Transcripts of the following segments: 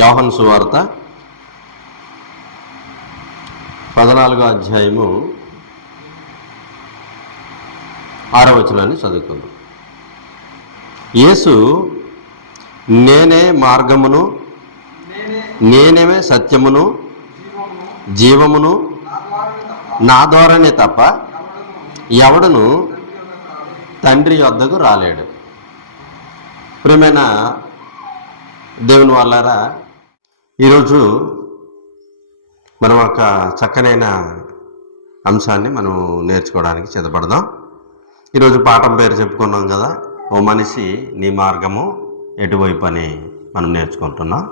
యోహాను సువార్త 14వ అధ్యాయము 6వ వచనాన్ని చదువుకుందాం. యేసు నేనే మార్గమును, నేనే సత్యమును, జీవమును, నా ద్వారానే తప్ప ఎవడును తండ్రి యొద్దకు రాలేడు. ప్రియమైన దేవుని వాళ్ళారా, ఈరోజు మనం ఒక చక్కనైన అంశాన్ని మనం నేర్చుకోవడానికి సిద్ధపడదాం. ఈరోజు పాఠం పేరు చెప్పుకున్నాం కదా, ఓ మనిషి నీ మార్గము ఎటువైపు అని మనం నేర్చుకుంటున్నాం.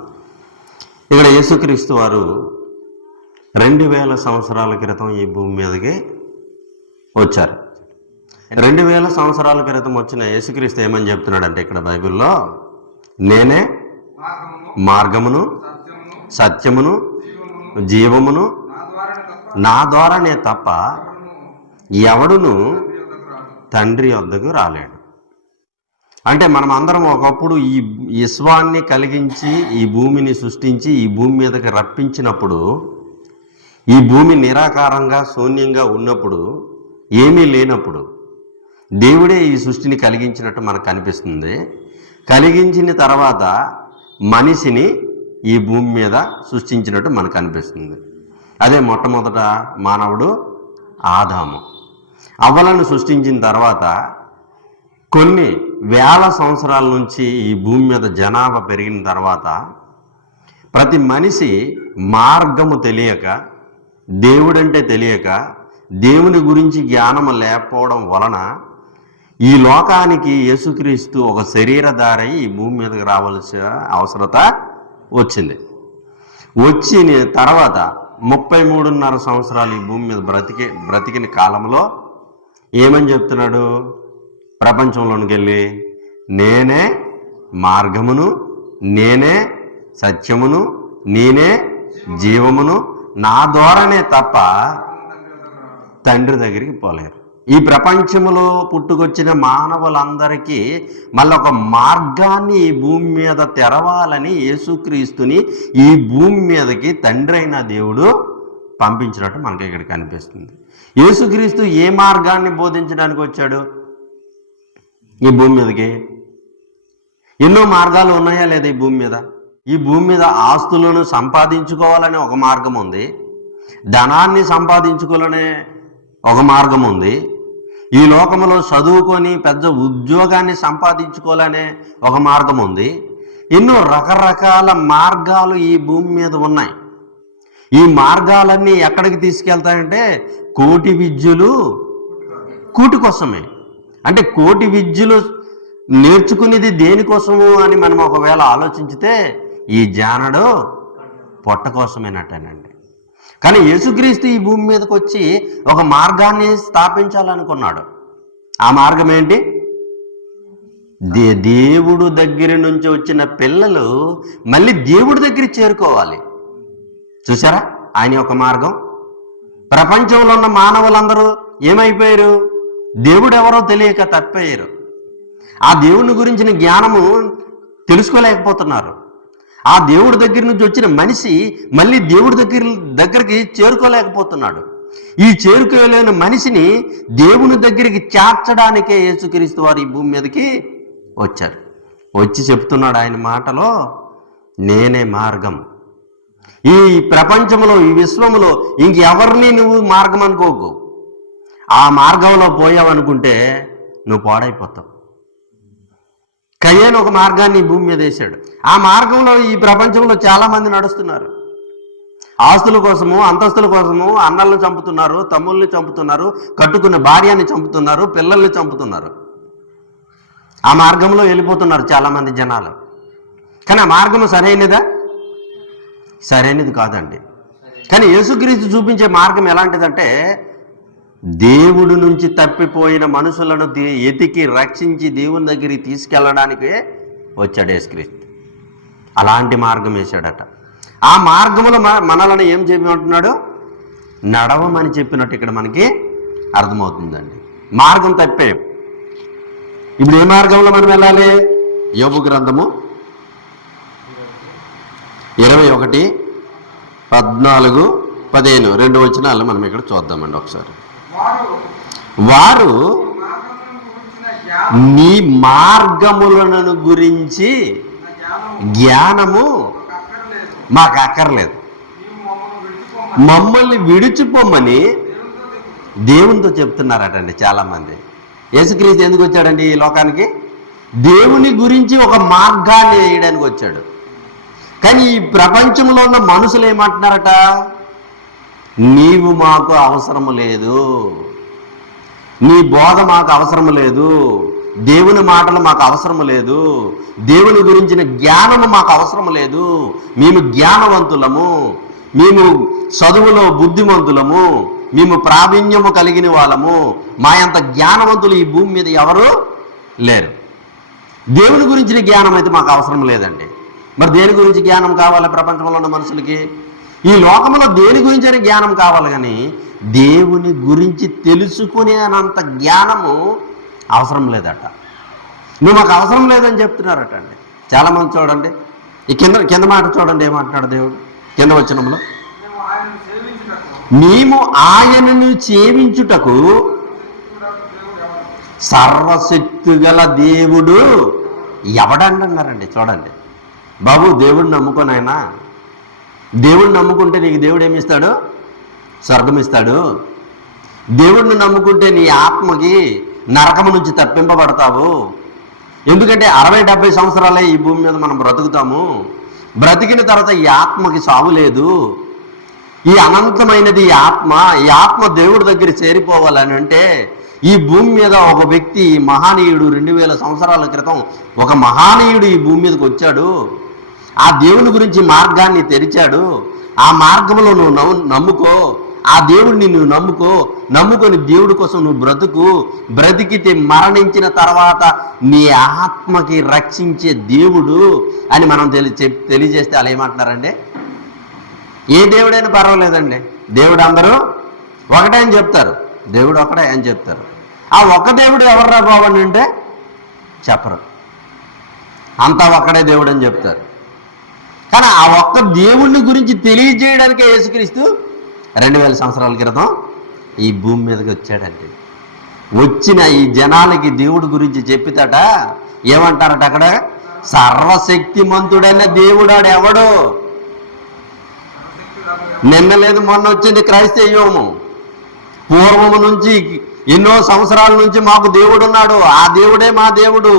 ఇక్కడ యేసుక్రీస్తు వారు 2000 సంవత్సరాల క్రితం ఈ భూమి మీదకి వచ్చారు. 2000 సంవత్సరాల క్రితం వచ్చిన యేసుక్రీస్తు ఏమని చెప్తున్నాడంటే ఇక్కడ బైబిల్లో, నేనే మార్గమును, సత్యమును, జీవమును, నా ద్వారానే తప్ప ఎవడును తండ్రి వద్దకు రాలేడు. అంటే మనం అందరం ఒకప్పుడు ఈ విశ్వాన్ని కలిగించి ఈ భూమిని సృష్టించి ఈ భూమి మీదకి రప్పించినప్పుడు, ఈ భూమి నిరాకారంగా శూన్యంగా ఉన్నప్పుడు, ఏమీ లేనప్పుడు దేవుడే ఈ సృష్టిని కలిగించినట్టు మనకు కనిపిస్తుంది. కలిగించిన తర్వాత మనిషిని ఈ భూమి మీద సృష్టించినట్టు మనకు అనిపిస్తుంది. అదే మొట్టమొదట మానవుడు ఆదాము. అవ్వలను సృష్టించిన తర్వాత కొన్ని వేల సంవత్సరాల నుంచి ఈ భూమి మీద జనాభా పెరిగిన తర్వాత ప్రతి మనిషి మార్గము తెలియక, దేవుడంటే తెలియక, దేవుని గురించి జ్ఞానము లేకపోవడం వలన ఈ లోకానికి యేసుక్రీస్తు ఒక శరీరధారై ఈ భూమి మీదకి రావాల్సిన అవసరత వచ్చింది. వచ్చిన తర్వాత 33.5 సంవత్సరాలు ఈ భూమి మీద బ్రతికిన కాలంలో ఏమని చెప్తున్నాడు? ప్రపంచంలోనికి వెళ్ళి నేనే మార్గమును, నేనే సత్యమును, నేనే జీవమును, నా ద్వారానే తప్ప తండ్రి దగ్గరికి పోలేరు. ఈ ప్రపంచంలో పుట్టుకొచ్చిన మానవులందరికీ మళ్ళీ ఒక మార్గాన్ని ఈ భూమి మీద తెరవాలని యేసుక్రీస్తుని ఈ భూమి మీదకి తండ్రి అయిన దేవుడు పంపించినట్టు మనకి ఇక్కడ కనిపిస్తుంది. యేసుక్రీస్తు ఏ మార్గాన్ని బోధించడానికి వచ్చాడు ఈ భూమి మీదకి? ఎన్నో మార్గాలు ఉన్నాయా లేదా ఈ భూమి మీద? ఈ భూమి మీద ఆస్తులను సంపాదించుకోవాలనే ఒక మార్గం ఉంది, ధనాన్ని సంపాదించుకోవాలనే ఒక మార్గం ఉంది, ఈ లోకంలో చదువుకొని పెద్ద ఉద్యోగాన్ని సంపాదించుకోవాలనే ఒక మార్గం ఉంది. ఎన్నో రకరకాల మార్గాలు ఈ భూమి మీద ఉన్నాయి. ఈ మార్గాలన్నీ ఎక్కడికి తీసుకెళ్తాయంటే కోటి విద్యలు కూటి కోసమే. అంటే కోటి విద్యలు నేర్చుకునేది దేనికోసము అని మనం ఒకవేళ ఆలోచించితే ఈ జానడు పొట్ట కోసమేనట్టేనండి. కానీ యేసుక్రీస్తు ఈ భూమి మీదకి వచ్చి ఒక మార్గాన్ని స్థాపించాలనుకున్నాడు. ఆ మార్గం ఏంటి? దేవుడు దగ్గర నుంచి వచ్చిన పిల్లలు మళ్ళీ దేవుడి దగ్గర చేరుకోవాలి. చూసారా ఆయన యొక్క మార్గం? ప్రపంచంలో ఉన్న మానవులందరూ ఏమైపోయారు? దేవుడు ఎవరో తెలియక తప్పిపోయారు. ఆ దేవుని గురించిన జ్ఞానము తెలుసుకోలేకపోతున్నారు. ఆ దేవుడి దగ్గర నుంచి వచ్చిన మనిషి మళ్ళీ దేవుడి దగ్గరికి చేరుకోలేకపోతున్నాడు. ఈ చేరుకోలేని మనిషిని దేవుని దగ్గరికి చేర్చడానికే యేసుక్రీస్తు వారు ఈ భూమి మీదకి వచ్చారు. వచ్చి చెప్తున్నాడు ఆయన మాటలో, నేనే మార్గం. ఈ ప్రపంచంలో, ఈ విశ్వంలో ఇంకెవరిని నువ్వు మార్గం అనుకోకు. ఆ మార్గంలో పోయావనుకుంటే నువ్వు పాడైపోతావు. కయ్యను ఒక మార్గాన్ని భూమి మీద వేశాడు. ఆ మార్గంలో ఈ ప్రపంచంలో చాలామంది నడుస్తున్నారు. ఆస్తుల కోసము, అంతస్తుల కోసము అన్నలను చంపుతున్నారు, తమ్ముళ్ళని చంపుతున్నారు, కట్టుకున్న భార్యని చంపుతున్నారు, పిల్లల్ని చంపుతున్నారు. ఆ మార్గంలో వెళ్ళిపోతున్నారు చాలామంది జనాలు. కానీ ఆ మార్గం సరైనదా? సరైనది కాదండి. కానీ యేసుక్రీస్తు చూపించే మార్గం ఎలాంటిదంటే, దేవుడి నుంచి తప్పిపోయిన మనుషులను ఎతికి రక్షించి దేవుని దగ్గరికి తీసుకెళ్ళడానికి వచ్చాడు యేసుక్రీస్తు. అలాంటి మార్గం వేశాడట. ఆ మార్గంలో మనల్ని ఏం చెప్పమంటున్నాడు? నడవమని చెప్పినట్టు ఇక్కడ మనకి అర్థమవుతుందండి. మార్గం తప్పే. ఇప్పుడు ఏ మార్గంలో మనం వెళ్ళాలి? యోబు గ్రంథము 21, 14, 15 2 వచనాలు మనం ఇక్కడ చూద్దామండి ఒకసారి. వారు నీ మార్గములను గురించి జ్ఞానము మాకు అక్కర్లేదు, మమ్మల్ని విడిచిపోమని దేవునితో చెప్తున్నారటండి చాలామంది. యేసుక్రీస్తు ఎందుకు వచ్చాడండి ఈ లోకానికి? దేవుని గురించి ఒక మార్గాన్ని వేయడానికి వచ్చాడు. కానీ ఈ ప్రపంచంలో ఉన్న మనుషులు ఏమంటున్నారట? నీవు మాకు అవసరము లేదు, నీ బోధ మాకు అవసరము లేదు, దేవుని మాటలు మాకు అవసరము లేదు, దేవుని గురించిన జ్ఞానము మాకు అవసరం లేదు, మేము జ్ఞానవంతులము, మేము చదువులో బుద్ధిమంతులము, మేము ప్రావీణ్యము కలిగిన వాళ్ళము, మా అంత జ్ఞానవంతులు ఈ భూమి మీద ఎవరు లేరు. దేవుని గురించిన జ్ఞానం అయితే మాకు అవసరం లేదండి. మరి దేని గురించి జ్ఞానం కావాలి ప్రపంచంలో ఉన్న మనుషులకి? ఈ లోకంలో దేని గురించి జ్ఞానం కావాలి, కానీ దేవుని గురించి తెలుసుకునేనంత జ్ఞానము అవసరం లేదట. నువ్వు మాకు అవసరం లేదని చెప్తున్నారట అండి చాలామంది. చూడండి ఈ కింద మాట చూడండి, ఏమంటున్నాడు దేవుడు కింద వచనంలో? మేము ఆయనను సేవించుటకు సర్వశక్తి గల దేవుడు ఎవడండి అన్నారండి. చూడండి బాబు, దేవుడిని నమ్ముకోనైనా, దేవుడిని నమ్ముకుంటే నీకు దేవుడు ఏమిస్తాడు? స్వర్గం ఇస్తాడు. దేవుడిని నమ్ముకుంటే నీ ఆత్మకి నరకము నుంచి తప్పింపబడతావు. ఎందుకంటే 60-70 సంవత్సరాలే ఈ భూమి మీద మనం బ్రతుకుతాము. బ్రతికిన తర్వాత ఈ ఆత్మకి సావు లేదు. ఈ అనంతమైనది ఈ ఆత్మ దేవుడి దగ్గర చేరిపోవాలని అంటే ఈ భూమి మీద ఒక వ్యక్తి మహానీయుడు 2000 సంవత్సరాల క్రితం ఒక మహానీయుడు ఈ భూమి మీదకి వచ్చాడు. ఆ దేవుని గురించి మార్గాన్ని తెరిచాడు. ఆ మార్గంలో నువ్వు నమ్ముకో, ఆ దేవుడిని నువ్వు నమ్ముకొని దేవుడి కోసం నువ్వు బ్రతికితే మరణించిన తర్వాత నీ ఆత్మకి రక్షించే దేవుడు అని మనం తెలియజేస్తే అలా ఏమంటున్నారండి? ఏ దేవుడైనా పర్వాలేదండి, దేవుడు అందరూ ఒకటే అని చెప్తారు, దేవుడు ఒకటే అని చెప్తారు. ఆ ఒక్క దేవుడు ఎవర్రా బాబు అంటే చెప్పరు, అంతా ఒక్కడే దేవుడు అని చెప్తారు. కానీ ఆ ఒక్క దేవుడిని గురించి తెలియజేయడానికే యేసుక్రీస్తు 2000 సంవత్సరాల క్రితం ఈ భూమి మీదకి వచ్చాడండి. వచ్చిన ఈ జనాలకి దేవుడి గురించి చెప్పితట ఏమంటారట అక్కడ? సర్వశక్తిమంతుడైన దేవుడాడు ఎవడు? నిన్న లేదు మొన్న వచ్చింది క్రైస్తవ్యము. పూర్వము నుంచి ఎన్నో సంవత్సరాల నుంచి మాకు దేవుడు ఉన్నాడు, ఆ దేవుడే మా దేవుడు,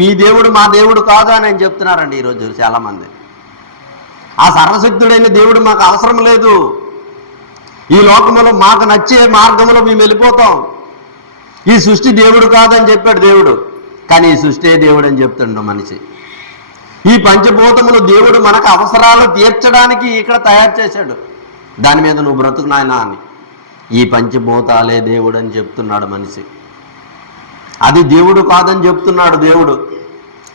మీ దేవుడు మా దేవుడు కాదు అని చెప్తున్నారండి ఈరోజు చాలామంది. ఆ సర్వశక్తుడైన దేవుడు మాకు అవసరం లేదు, ఈ లోకంలో మాకు నచ్చే మార్గంలో మేము వెళ్ళిపోతాం, ఈ సృష్టి దేవుడు కాదని చెప్పాడు దేవుడు. కానీ ఈ సృష్టి దేవుడు అని చెప్తుండ మనిషి. ఈ పంచభూతములు దేవుడు మనకు అవసరాలు తీర్చడానికి ఇక్కడ తయారు చేశాడు. దాని మీద నువ్వు బ్రతుకు నాయనా అని ఈ పంచభూతాలే దేవుడు అని చెప్తున్నాడు మనిషి. అది దేవుడు కాదని చెప్తున్నాడు దేవుడు.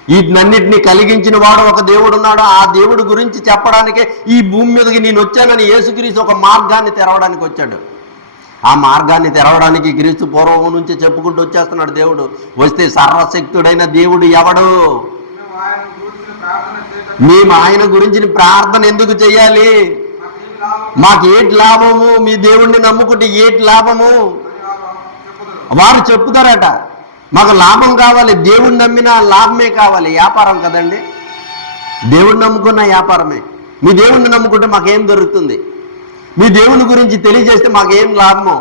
వీటినన్నిటినీ కలిగించిన వాడు ఒక దేవుడు ఉన్నాడు. ఆ దేవుడు గురించి చెప్పడానికే ఈ భూమి మీదకి నేను వచ్చానని యేసుక్రీస్తు ఒక మార్గాన్ని తెరవడానికి వచ్చాడు. ఆ మార్గాన్ని తెరవడానికి క్రీస్తు పూర్వం నుంచి చెప్పుకుంటూ వచ్చేస్తున్నాడు దేవుడు. వస్తే సర్వశక్తుడైన దేవుడు ఎవడు? మేము ఆయన గురించి ప్రార్థన ఎందుకు చెయ్యాలి? మాకు ఏటి లాభము? మీ దేవుణ్ణి నమ్ముకుంటే ఏటి లాభము? వారు చెప్పుతారట. మాకు లాభం కావాలి, దేవుణ్ణి నమ్మిన లాభమే కావాలి. వ్యాపారం కదండి, దేవుణ్ణి నమ్ముకున్న వ్యాపారమే. మీ దేవుణ్ణి నమ్ముకుంటే మాకేం దొరుకుతుంది? మీ దేవుని గురించి తెలియజేస్తే మాకేం లాభము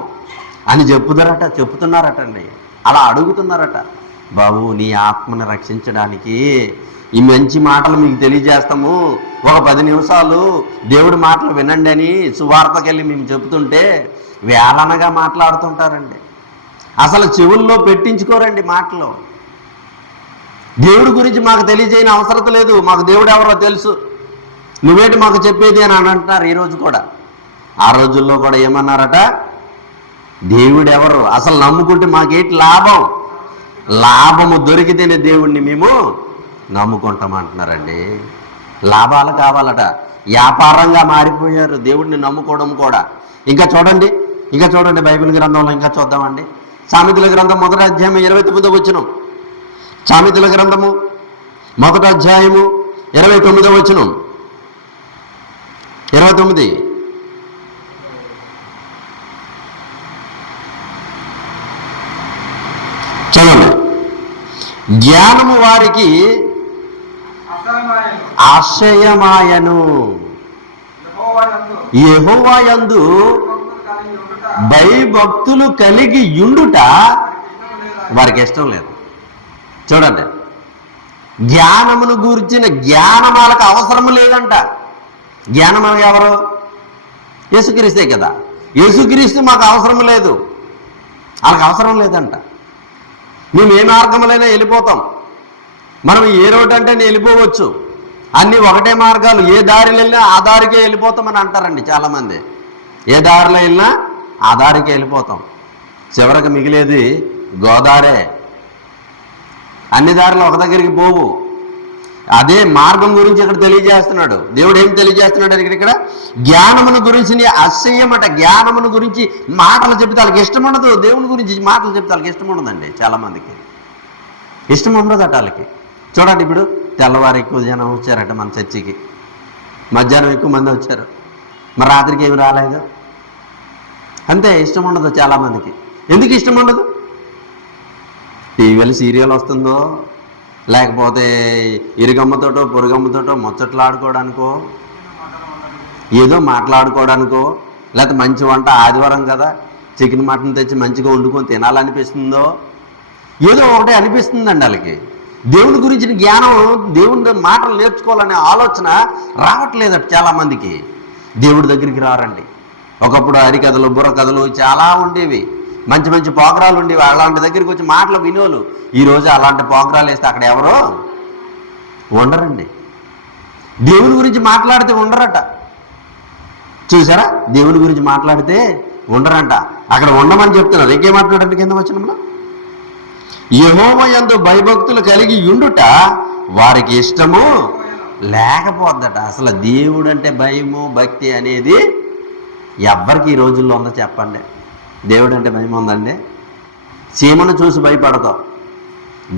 అని చెప్తున్నారటండి. అలా అడుగుతున్నారట. బాబు, నీ ఆత్మను రక్షించడానికి ఈ మంచి మాటలు మీకు తెలియజేస్తాము, ఒక 10 నిమిషాలు దేవుడి మాటలు వినండి అని సువార్తకెళ్ళి మేము చెబుతుంటే వేళనగా మాట్లాడుతుంటారండి. అసలు చెవుల్లో పెట్టించుకోరండి మాటలు. దేవుడి గురించి మాకు తెలియజేయని అవసరం లేదు, మాకు దేవుడు ఎవరో తెలుసు, నువ్వేంటి మాకు చెప్పేది అని అంటున్నారు ఈరోజు కూడా. ఆ రోజుల్లో కూడా ఏమన్నారట? దేవుడు ఎవరు? అసలు నమ్ముకుంటే మాకేంటి లాభం? లాభము దొరికితేనే దేవుణ్ణి మేము నమ్ముకుంటామంటున్నారండి. లాభాలు కావాలట. వ్యాపారంగా మారిపోయారు దేవుడిని నమ్ముకోవడం కూడా. ఇంకా చూడండి బైబిల్ గ్రంథంలో ఇంకా చూద్దామండి. సామెతల గ్రంథం 1వ అధ్యాయం 29వ వచనం. సామెతల గ్రంథము 1వ అధ్యాయము 29వ వచనం. 29 చదవండి. జ్ఞానము వారికి ఆశ్రయమాయను, యెహోవా యందు భయభక్తులు కలిగి యుండుట వారికి ఇష్టం లేదు. చూడండి, జ్ఞానమును గురించిన జ్ఞానం వాళ్ళకి అవసరం లేదంట. జ్ఞానం ఎవరు? యేసుక్రీస్తే కదా. యేసుక్రీస్తు మాకు అవసరం లేదు, వాళ్ళకి అవసరం లేదంట. మేము ఏ మార్గంలోనైనా వెళ్ళిపోతాం. మనం ఏ రోడ్డు అంటే నేను వెళ్ళిపోవచ్చు, అన్నీ ఒకటే మార్గాలు, ఏ దారిలో వెళ్ళినా ఆ దారికే వెళ్ళిపోతామని అంటారండి చాలామంది. ఏ దారిలో వెళ్ళినా ఆ దారికే వెళ్ళిపోతాం, చివరికి మిగిలేది గోదారే. అన్ని దారిలో ఒక దగ్గరికి పోవు. అదే మార్గం గురించి ఇక్కడ తెలియజేస్తున్నాడు దేవుడు. ఏం తెలియజేస్తున్నాడు ఇక్కడ? జ్ఞానమును గురించి అసహ్యమట. జ్ఞానమును గురించి మాటలు చెప్తే వాళ్ళకి ఇష్టం ఉండదు. దేవుని గురించి మాటలు చెప్తే వాళ్ళకి ఇష్టం ఉండదండి. చాలామందికి ఇష్టం ఉండదట వాళ్ళకి. చూడండి, ఇప్పుడు తెల్లవారు ఎక్కువ జనం వచ్చారట మన చర్చికి, మధ్యాహ్నం ఎక్కువ మంది వచ్చారు, మరి రాత్రికి ఏమి రాలేదు. అంతే, ఇష్టం ఉండదు చాలామందికి. ఎందుకు ఇష్టం ఉండదు? టీవీలో సీరియల్ వస్తుందో, లేకపోతే ఇరుగమ్మతోటో పొరుగమ్మతోటో ముచ్చట్లు ఆడుకోవడానికో, ఏదో మాట్లాడుకోవడానికో, లేకపోతే మంచి వంట ఆదివారం కదా చికెన్ మటన్ తెచ్చి మంచిగా వండుకొని తినాలనిపిస్తుందో, ఏదో ఒకటే అనిపిస్తుందండి వాళ్ళకి. దేవుని గురించిన జ్ఞానం, దేవుని మాటలు నేర్చుకోవాలనే ఆలోచన రావట్లేదట చాలామందికి. దేవుడి దగ్గరికి రారండి. ఒకప్పుడు హరికథలు, బుర్రకథలు చాలా ఉండేవి, మంచి మంచి పోగ్రాలు ఉండేవి. అలాంటి దగ్గరికి వచ్చి మాటలు వినోలు. ఈరోజు అలాంటి పోగ్రాలు వేస్తే అక్కడ ఎవరో ఉండరండి. దేవుని గురించి మాట్లాడితే ఉండరట. చూసారా, దేవుని గురించి మాట్లాడితే ఉండరంట. అక్కడ ఉండమని చెప్తున్నారు. ఇంకేం మాట్లాడండి కింద వచనంలో? యెహోవా యందు భయభక్తులు కలిగి యుండుట వారికి ఇష్టము లేకపోద్దట. అసలు దేవుడు అంటే భయము భక్తి అనేది ఎవ్వరికి ఈ రోజుల్లో ఉందో చెప్పండి? దేవుడు అంటే భయం ఉందండి? చీమను చూసి భయపడతావు,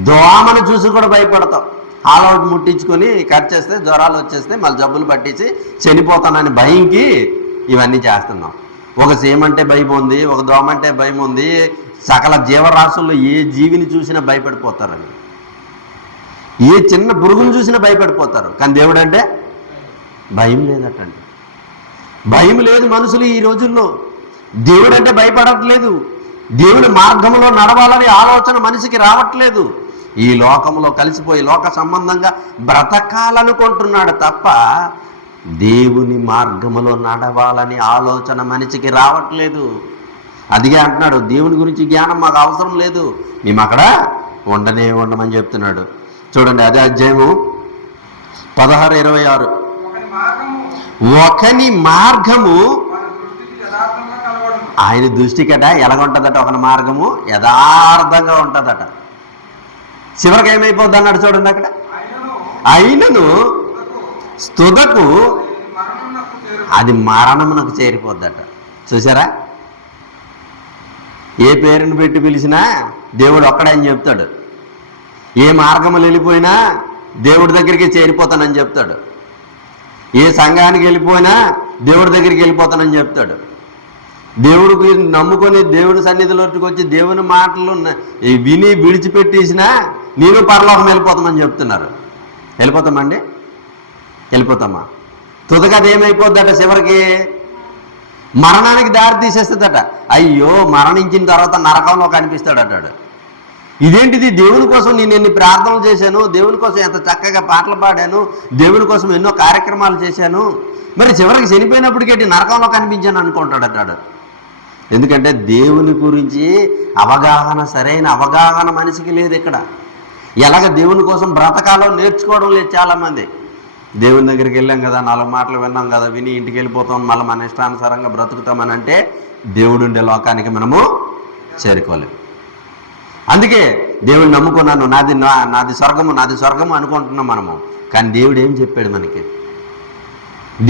దోమను చూసి కూడా భయపడతావు. ఆలౌట్ ముట్టించుకొని కట్ చేస్తే జ్వరాలు వచ్చేస్తే మళ్ళీ జబ్బులు పట్టించి చనిపోతానని భయంకి ఇవన్నీ చేస్తున్నాం. ఒక చీమ అంటే భయం ఉంది, ఒక దోమ అంటే భయం ఉంది. సకల జీవరాశుల్లో ఏ జీవిని చూసినా భయపడిపోతారండి. ఏ చిన్న పురుగును చూసినా భయపడిపోతారు. కానీ దేవుడు అంటే భయం లేదటండి. భయం లేదు మనుషులు ఈ రోజుల్లో. దేవుడు అంటే భయపడట్లేదు. దేవుని మార్గంలో నడవాలని ఆలోచన మనిషికి రావట్లేదు. ఈ లోకంలో కలిసిపోయి లోక సంబంధంగా బ్రతకాలనుకుంటున్నాడు తప్ప దేవుని మార్గములో నడవాలని ఆలోచన మనిషికి రావట్లేదు. అదిగే అంటున్నాడు, దేవుని గురించి జ్ఞానం మాకు అవసరం లేదు, మేము అక్కడ ఉండమని చెప్తున్నాడు. చూడండి, అదే అధ్యాయము 16:26. ఒకని మార్గము ఆయన దృష్టికట ఎలాగుంటుందట? ఒకని మార్గము యథార్థంగా ఉంటుందట. చివరికి ఏమైపోద్ది అన్నాడు చూడండి అక్కడ. అయినను స్తుదకు అది మరణమునకు చేరిపోద్దట. చూసారా, ఏ పేరుని పెట్టి పిలిచినా దేవుడు ఒక్కడని చెప్తాడు. ఏ మార్గములు వెళ్ళిపోయినా దేవుడి దగ్గరికి చేరిపోతానని చెప్తాడు. ఏ సంఘానికి వెళ్ళిపోయినా దేవుడి దగ్గరికి వెళ్ళిపోతానని చెప్తాడు. దేవుడికి నమ్ముకొని దేవుని సన్నిధిలోకి వచ్చి దేవుని మాటలు విని విడిచిపెట్టేసినా నేను పరలోకం వెళ్ళిపోతామని చెప్తున్నారు. వెళ్ళిపోతామండి? వెళ్ళిపోతామా? తుదగా అదేమైపోద్దట? చివరికి మరణానికి దారి తీసేస్తుందట. అయ్యో, మరణించిన తర్వాత నరకంలో కనిపిస్తాడటాడు. ఇదేంటిది? దేవుని కోసం నేను ఎన్ని ప్రార్థనలు చేశాను, దేవుని కోసం ఎంత చక్కగా పాటలు పాడాను, దేవుని కోసం ఎన్నో కార్యక్రమాలు చేశాను, మరి చివరికి చనిపోయినప్పటికేంటి నరకంలో కనిపించాను అనుకుంటాడటాడు. ఎందుకంటే దేవుని గురించి అవగాహన, సరైన అవగాహన మనిషికి లేదు ఇక్కడ. ఎలాగ దేవుని కోసం బ్రతకాలో నేర్చుకోవడం లేదు చాలామంది. దేవుని దగ్గరికి వెళ్ళాం కదా, 4 మాటలు విన్నాం కదా, విని ఇంటికి వెళ్ళిపోతాం, మళ్ళీ మన ఇష్టానుసారంగా బ్రతుకుతామని అంటే దేవుడు ఉండే లోకానికి మనము చేరుకోలేము. అందుకే దేవుడిని నమ్ముకున్నాను, నాది స్వర్గము అనుకుంటున్నాం మనము. కానీ దేవుడు ఏం చెప్పాడు మనకి?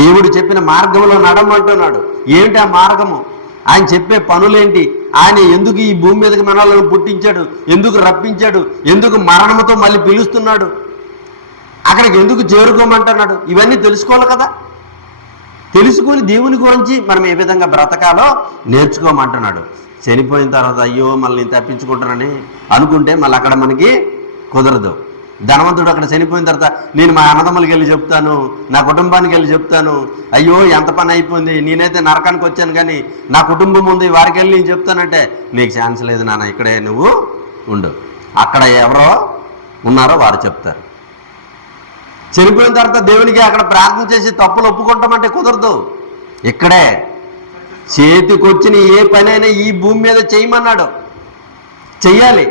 దేవుడు చెప్పిన మార్గంలో నడమంటున్నాడు. ఏంటి ఆ మార్గము? ఆయన చెప్పే పనులేంటి? ఆయన ఎందుకు ఈ భూమి మీదకి మనల్ని పుట్టించాడు? ఎందుకు రప్పించాడు? ఎందుకు మరణంతో మళ్ళీ పిలుస్తున్నాడు? అక్కడికి ఎందుకు చేరుకోమంటున్నాడు? ఇవన్నీ తెలుసుకోవాలి కదా. తెలుసుకుని దేవుని గురించి మనం ఏ విధంగా బ్రతకాలో నేర్చుకోమంటున్నాడు. చనిపోయిన తర్వాత అయ్యో మళ్ళీ నేను తప్పించుకుంటానని అనుకుంటే మళ్ళీ అక్కడ మనకి కుదరదు. ధనవంతుడు అక్కడ చనిపోయిన తర్వాత నేను మా అన్నదమ్ములకి వెళ్ళి చెప్తాను, నా కుటుంబానికి వెళ్ళి చెప్తాను, అయ్యో ఎంత పని అయిపోయింది, నేనైతే నరకానికి వచ్చాను కానీ నా కుటుంబం ఉంది వారికి వెళ్ళి నేను చెప్తానంటే నీకు ఛాన్స్ లేదు నాన్న, ఇక్కడే నువ్వు ఉండు, అక్కడ ఎవరో ఉన్నారో వారు చెప్తారు. చనిపోయిన తర్వాత దేవునికి అక్కడ ప్రార్థన చేసి తప్పులు ఒప్పుకుంటామంటే కుదరదు. ఇక్కడే చేతికొచ్చిన ఏ పనైనా ఈ భూమి మీద చేయమన్నాడు, చెయ్యాలి.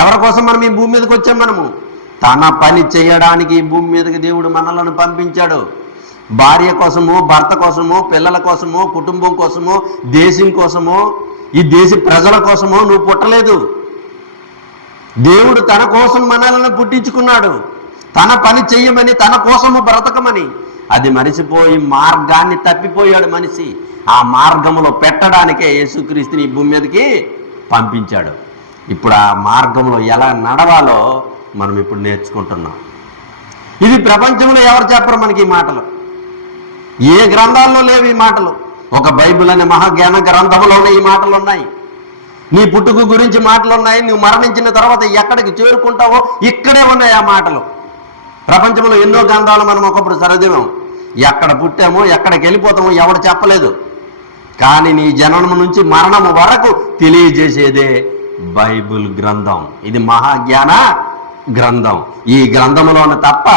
ఎవరి కోసం మనం ఈ భూమి మీదకి వచ్చాం? మనము తన పని చేయడానికి ఈ భూమి మీదకి దేవుడు మనలను పంపించాడు. భార్య కోసమో, భర్త కోసమో, పిల్లల కోసమో, కుటుంబం కోసమో, దేశం కోసమో, ఈ దేశ ప్రజల కోసమో నువ్వు పుట్టలేదు. దేవుడు తన కోసం మనల్ని పుట్టించుకున్నాడు, తన పని చెయ్యమని, తన కోసము బ్రతకమని. అది మరిచిపోయి మార్గాన్ని తప్పిపోయాడు మనిషి. ఆ మార్గంలో పెట్టడానికే యేసుక్రీస్తుని ఈ భూమి మీదకి పంపించాడు. ఇప్పుడు ఆ మార్గంలో ఎలా నడవాలో మనం ఇప్పుడు నేర్చుకుంటున్నాం. ఇది ప్రపంచంలో ఎవరు చెప్పరు మనకి ఈ మాటలు, ఏ గ్రంథాల్లో లేవు ఈ మాటలు. ఒక బైబిల్ అనే మహాజ్ఞాన గ్రంథంలోనే ఈ మాటలు ఉన్నాయి. నీ పుట్టుక గురించి మాటలు ఉన్నాయి, నువ్వు మరణించిన తర్వాత ఎక్కడికి చేరుకుంటావో ఇక్కడే ఉన్నాయి ఆ మాటలు. ప్రపంచంలో ఎన్నో గ్రంథాలు మనం ఒకప్పుడు చదివాం, ఎక్కడ పుట్టామో ఎక్కడికి వెళ్ళిపోతామో ఎవడు చెప్పలేదు. కానీ నీ జననం నుంచి మరణం వరకు తెలియజేసేదే బైబిల్ గ్రంథం. ఇది మహాజ్ఞాన గ్రంథం. ఈ గ్రంథంలోనే తప్ప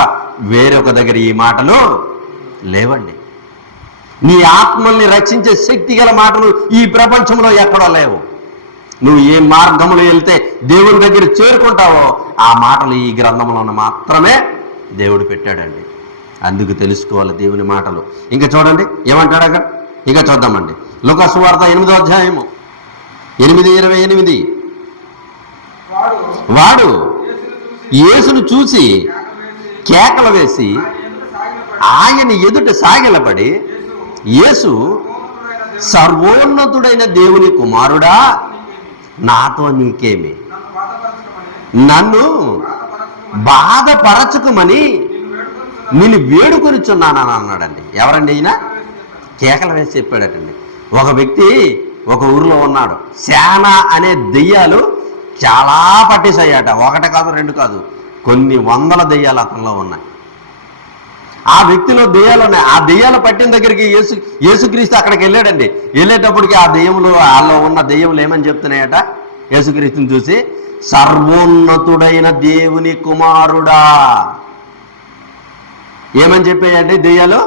వేరొక దగ్గర ఈ మాటలు లేవండి. నీ ఆత్మల్ని రక్షించే శక్తి గల మాటలు ఈ ప్రపంచంలో ఎక్కడో లేవు. నువ్వు ఏ మార్గంలో వెళ్తే దేవుని దగ్గర చేరుకుంటావో ఆ మాటలు ఈ గ్రంథంలోనే మాత్రమే దేవుడు పెట్టాడండి. అందుకు తెలుసుకోవాలి దేవుని మాటలు. ఇంకా చూడండి ఏమంటాడు అక్కడ, ఇంకా చూద్దామండి. లూకా సువార్త 8వ అధ్యాయము 8:28. వాడు యేసును చూసి కేకలు వేసి ఆయన ఎదుట సాగిలపడి, యేసు సర్వోన్నతుడైన దేవుని కుమారుడా, నాతో నీకేమి, నన్ను బాధపరచుకుమని నేను వేడుకొనిచున్నానని అన్నాడండి. ఎవరండి ఈయన? కేకలు వేసి చెప్పాడటండి. ఒక వ్యక్తి ఒక ఊరిలో ఉన్నాడు. శానా అనే దెయ్యాలు చాలా పట్టేశాయట. ఒకటి కాదు, రెండు కాదు, కొన్ని వందల దెయ్యాలు అతనిలో ఉన్నాయి. ఆ వ్యక్తిలో దెయ్యాలు ఉన్నాయి. ఆ దెయ్యాలు పట్టిన దగ్గరికి యేసుక్రీస్తు అక్కడికి వెళ్ళాడండి. వెళ్ళేటప్పటికి ఆ దెయ్యములు, వాళ్ళలో ఉన్న దెయ్యములు ఏమని చెప్తున్నాయట యేసుక్రీస్తుని చూసి, సర్వోన్నతుడైన దేవుని కుమారుడా. ఏమని చెప్పాయంటే దెయ్యాలు,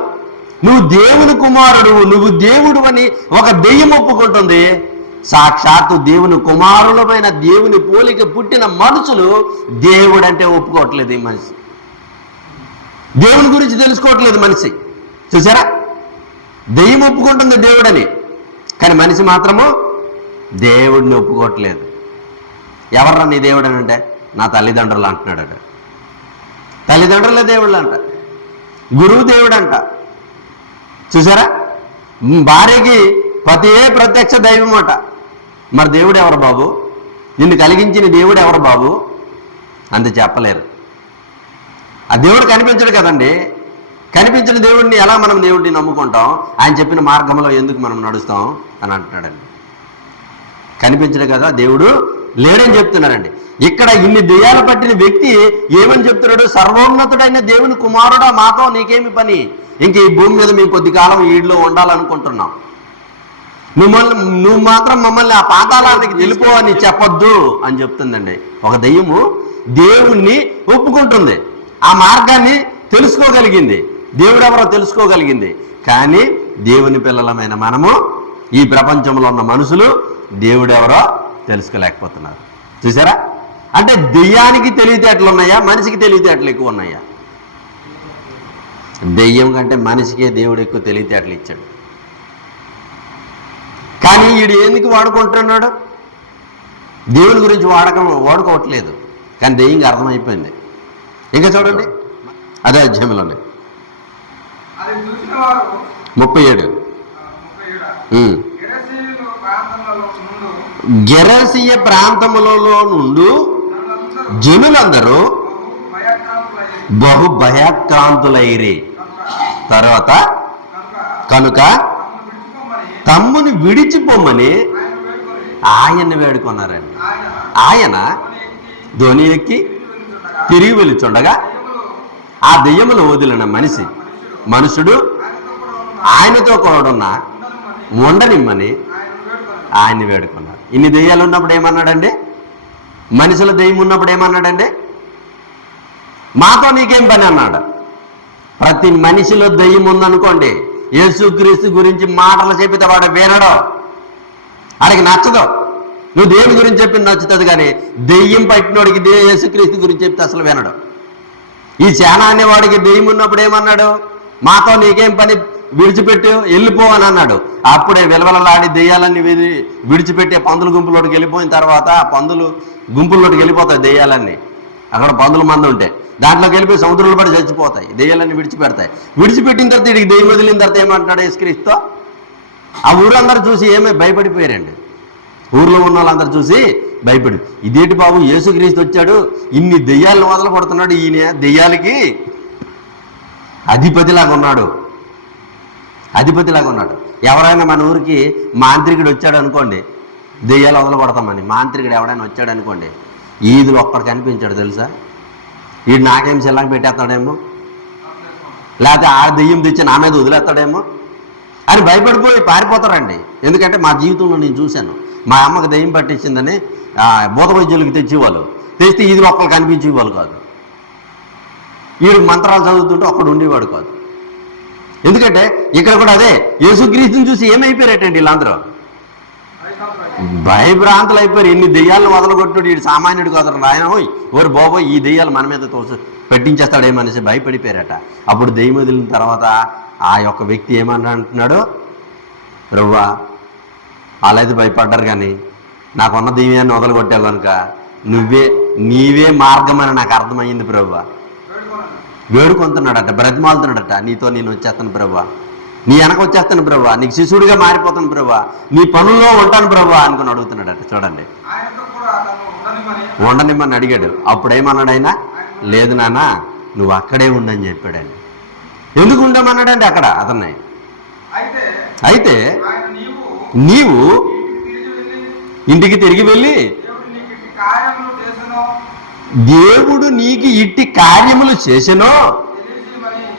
నువ్వు దేవుని కుమారుడు, నువ్వు దేవుడు అని ఒక దెయ్యం ఒప్పుకుంటుంది. సాక్షాత్తు దేవుని కుమారులమైన దేవుని పోలిక పుట్టిన మనుషులు దేవుడంటే ఒప్పుకోవట్లేదు. ఈ మనిషి దేవుని గురించి తెలుసుకోవట్లేదు మనిషి. చూసారా, దెయ్యం ఒప్పుకుంటుంది దేవుడని, కానీ మనిషి మాత్రము దేవుడిని ఒప్పుకోవట్లేదు. ఎవర్రా నీ దేవుడు అని అంటే, నా తల్లిదండ్రులు అంటున్నాడట. తల్లిదండ్రులే దేవుళ్ళు అంట, గురువు దేవుడు అంట. చూసారా, భార్యకి పతియే ప్రత్యక్ష దైవం అట. మరి దేవుడు ఎవరు బాబు? నిన్ను కలిగించిన దేవుడు ఎవరు బాబు? అంతే చెప్పలేరు. ఆ దేవుడు కనిపించడు కదండి. కనిపించిన దేవుడిని ఎలా మనం దేవుడిని నమ్ముకుంటాం? ఆయన చెప్పిన మార్గంలో ఎందుకు మనం నడుస్తాం అని అంటున్నాడండి. కనిపించడు కదా దేవుడు, లేడని చెప్తున్నారండి. ఇక్కడ ఇన్ని దెయ్యాలు పట్టిన వ్యక్తి ఏమని చెప్తున్నాడు? సర్వోన్నతుడైన దేవుని కుమారుడా, మాతో నీకేమి పని? ఇంక ఈ భూమి మీద మేము కొద్ది కాలం ఈడిలో ఉండాలనుకుంటున్నాం, నువ్వు మాత్రం మమ్మల్ని ఆ పాతాళానికి వెళ్ళిపో అని చెప్పొద్దు అని చెప్తుందండి. ఒక దెయ్యము దేవుణ్ణి ఒప్పుకుంటుంది, ఆ మార్గాన్ని తెలుసుకోగలిగింది, దేవుడు ఎవరో తెలుసుకోగలిగింది. కానీ దేవుని పిల్లలమైన మనము, ఈ ప్రపంచంలో ఉన్న మనుషులు దేవుడెవరో తెలుసుకోలేకపోతున్నారు. చూసారా, అంటే దెయ్యానికి తెలివితేటలు ఉన్నాయా, మనిషికి తెలివితేటలు ఎక్కువ ఉన్నాయా? దెయ్యం కంటే మనిషికే దేవుడు ఎక్కువ తెలివితేటలు ఇచ్చాడు. కానీ వీడు ఎందుకు వాడుకుంటున్నాడు? దేవుని గురించి వాడుకోవట్లేదు, కానీ దెయ్యంగా అర్థమైపోయింది. ఇంకా చూడండి అదే అధ్యాయంలోనే 37. గెరసీయ ప్రాంతములలో నుండి జనులందరూ బహు భయాక్రాంతులైరి. తర్వాత కనుక తమ్ముని విడిచిపోమని ఆయన్ని వేడుకున్నారండి. ఆయన ధ్వని ఎక్కి తిరిగి వెలుచుండగా ఆ దెయ్యములు వదిలిన మనుషుడు ఆయనతో కూడున్న ఉండనిమ్మని ఆయన్ని వేడుకున్నారు. ఇన్ని దెయ్యాలు ఉన్నప్పుడు ఏమన్నాడండి? మనుషుల దెయ్యం ఉన్నప్పుడు ఏమన్నాడండి? మాతో నీకేం పని అన్నాడు. ప్రతి మనిషిలో దెయ్యం ఉందనుకోండి, యేసుక్రీస్తు గురించి మాటలు చెప్పితే వాడు వినడు, వాడికి నచ్చదు. నువ్వు దేవుని గురించి చెప్పింది నచ్చుతుంది, కానీ దెయ్యం పట్టినోడికి యేసుక్రీస్తు గురించి చెప్తే అసలు వినడు. ఈ సేన అనేవాడికి దెయ్యం ఉన్నప్పుడు ఏమన్నాడు? మాతో నీకేం పని, విడిచిపెట్టి వెళ్ళిపో అని అన్నాడు. అప్పుడే విలవలలాడి దెయ్యాలన్నీ విడిచిపెట్టే పందుల గుంపులోకి వెళ్ళిపోయిన తర్వాత ఆ పందులు గుంపుల్లోకి వెళ్ళిపోతాయి దెయ్యాలన్నీ. అక్కడ పందుల మంది ఉంటే దాంట్లోకి వెళ్ళిపోయి సముద్రంలో పడి చచ్చిపోతాయి, దెయ్యాలన్నీ విడిచిపెడతాయి. విడిచిపెట్టిన తర్వాత వీడికి దెయ్యం వదిలిన తర్వాత ఏమంటున్నాడు యేసుక్రీస్తు? ఆ ఊరందరూ చూసి భయపడిపోయారండి. ఊర్లో ఉన్న వాళ్ళందరూ చూసి భయపడి, ఇదేంటి బాబు, యేసుక్రీస్తు వచ్చాడు, ఇన్ని దెయ్యాలను వదల కొడుతున్నాడు, ఈయన దెయ్యాలకి అధిపతిలాగా ఉన్నాడు. ఎవరైనా మన ఊరికి మాంత్రికుడు వచ్చాడు అనుకోండి, దెయ్యాలు వదల కొడతామని. మాంత్రికుడు ఎవడైనా వచ్చాడు అనుకోండి, ఈదులు ఒక్కడు కనిపించాడు తెలుసా, వీడు నాకేం చెల్లాకి పెట్టేస్తాడేమో, లేకపోతే ఆ దెయ్యం తెచ్చి నా మీద వదిలేస్తాడేమో అని భయపడిపోయి పారిపోతారండి. ఎందుకంటే మా జీవితంలో నేను చూశాను, మా అమ్మకు దెయ్యం పట్టించిందని భూత వైద్యులకి తెచ్చేవాళ్ళు, తెస్తే ఈదులు ఒక్కరు కనిపించేవాళ్ళు కాదు. వీడికి మంత్రాలు చదువుతుంటే ఒక్కడు ఉండేవాడు కాదు. ఎందుకంటే ఇక్కడ కూడా అదే, యేసుక్రీస్తుని చూసి ఏమైపోయారటండి వీళ్ళందరూ? భయభ్రాంతులు అయిపోయారు. ఎన్ని దెయ్యాలను వదలగొట్టుడు, వీడు సామాన్యుడు కాదు ఆయన, ఓరు బాబోయ్ ఈ దెయ్యాలు మన మీద పెట్టించేస్తాడేమనేసి భయపడిపోయారట. అప్పుడు దెయ్యం వదిలిన తర్వాత ఆ యొక్క వ్యక్తి ఏమన్నా అంటున్నాడు, ప్రభువా అలా అయితే భయపడ్డారు, కానీ నాకున్న దెయ్యాన్ని వదలగొట్టావు కనుక నీవే మార్గం అని నాకు అర్థమైంది ప్రభువా. వేడుకొంటున్నాడట, బ్రతిమాలుతున్నాడట, నీతో నేను వచ్చేస్తాను ప్రభువా, నీ వెనక వచ్చేస్తాను ప్రభువా, నీకు శిశువుడిగా మారిపోతాను ప్రభువా, నీ పనుల్లో ఉంటాను ప్రభువా అనుకుని అడుగుతున్నాడట. చూడండి, ఉండనిమ్మని అడిగాడు. అప్పుడేమన్నాడు ఆయన? లేదు నాన్న, నువ్వు అక్కడే ఉండని చెప్పాడండి. ఎందుకు ఉండమన్నాడండి అక్కడ అతన్ని? అయితే నీవు ఇంటికి తిరిగి వెళ్ళి దేవుడు నీకు ఇట్టి కార్యములు చేసినో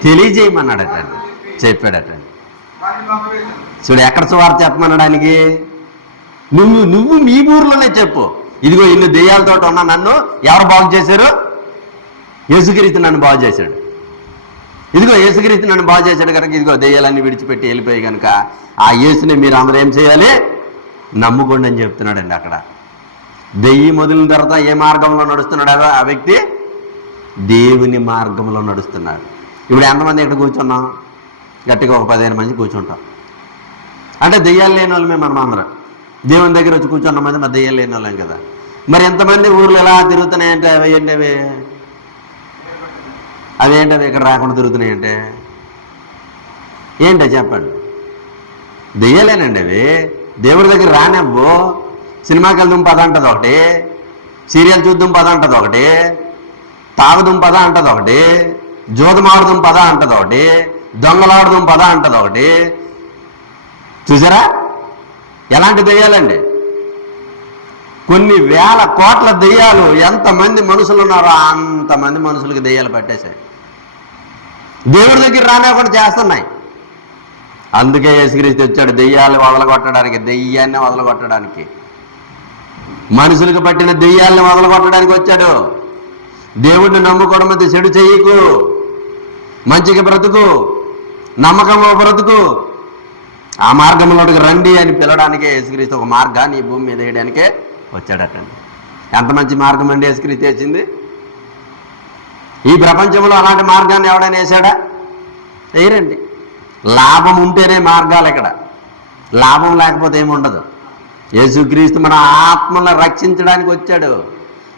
తెలియజేయమన్నాడటండి, చెప్పాడటండి. చూడు, ఎక్కడ సువార్త చెప్పమనడానికి? నువ్వు మీ ఊర్లోనే చెప్పు, ఇదిగో ఇన్ని దెయ్యాలతో ఉన్నా నన్ను ఎవరు బాగు చేశారు? యేసుక్రీస్తు నన్ను బాగు చేశాడు. ఇదిగో యేసుక్రీస్తు నన్ను బాగు చేశాడు కనుక ఇదిగో దెయ్యాలన్నీ విడిచిపెట్టి వెళ్ళిపోయి కనుక ఆ యేసుని మీరు అందరూ ఏం చేయాలి? నమ్ముకోండి అని చెప్తున్నాడండి. అక్కడ దెయ్యం వదిలిన తర్వాత ఏ మార్గంలో నడుస్తున్నాడు ఆ వ్యక్తి? దేవుని మార్గంలో నడుస్తున్నాడు. ఇప్పుడు ఎంతమంది ఇక్కడ కూర్చున్నాం? గట్టిగా ఒక 15 మంది కూర్చుంటాం. అంటే దెయ్యాలు లేని వాళ్ళమే మనం అందరం. దేవుని దగ్గర వచ్చి కూర్చున్న మంది మరి దెయ్యాలు లేని వాళ్ళం కదా. మరి ఎంతమంది ఊర్లు ఎలా తిరుగుతున్నాయంటే అవి ఏంటవి? అవేంటవి ఇక్కడ రాకుండా తిరుగుతున్నాయంటే ఏంటో చెప్పండి. దెయ్యాలేనండి అవి. దేవుడి దగ్గర రానివ్వు. సినిమాకి వెళ్దాం పద అంటది ఒకటి, సీరియల్ చూద్దాం పద అంటది ఒకటి, తాగుదాం పద అంటది ఒకటి, జోదమాడుదాం పద అంటది ఒకటి, దొంగలాడుదాం పద అంటది ఒకటి. చూసారా ఎలాంటి దెయ్యాలండి? కొన్ని వేల కోట్ల దెయ్యాలు. ఎంతమంది మనుషులు ఉన్నారో అంతమంది మనుషులకి దెయ్యాలు పట్టేశాయి. దేవుడి దగ్గర రానివ్వకుండా చేస్తున్నాయి. అందుకే యేసుక్రీస్తు వచ్చాడు దెయ్యాలు వదలగొట్టడానికి, దెయ్యాన్ని వదలగొట్టడానికి, మనుషులకు పట్టిన దెయ్యాలను వదలగొట్టడానికి వచ్చాడు. దేవుడిని నమ్ముకోవడం మధ్య చెడు చెయ్యకు, మంచిగా బ్రతుకు, నమ్మకంగా బ్రతుకు, ఆ మార్గంలోకి రండి అని పిలవడానికే యేసుక్రీస్తు ఒక మార్గాన్ని ఈ భూమి మీద వేయడానికే వచ్చాడటండి. ఎంత మంచి మార్గం అండి యేసుక్రీస్తు వేసింది. ఈ ప్రపంచంలో అలాంటి మార్గాన్ని ఎవడైనా వేసాడా? వేయరండి. లాభం ఉంటేనే మార్గాలు. ఇక్కడ లాభం లేకపోతే ఏముండదు. యేసుక్రీస్తు మన ఆత్మలను రక్షించడానికి వచ్చాడు.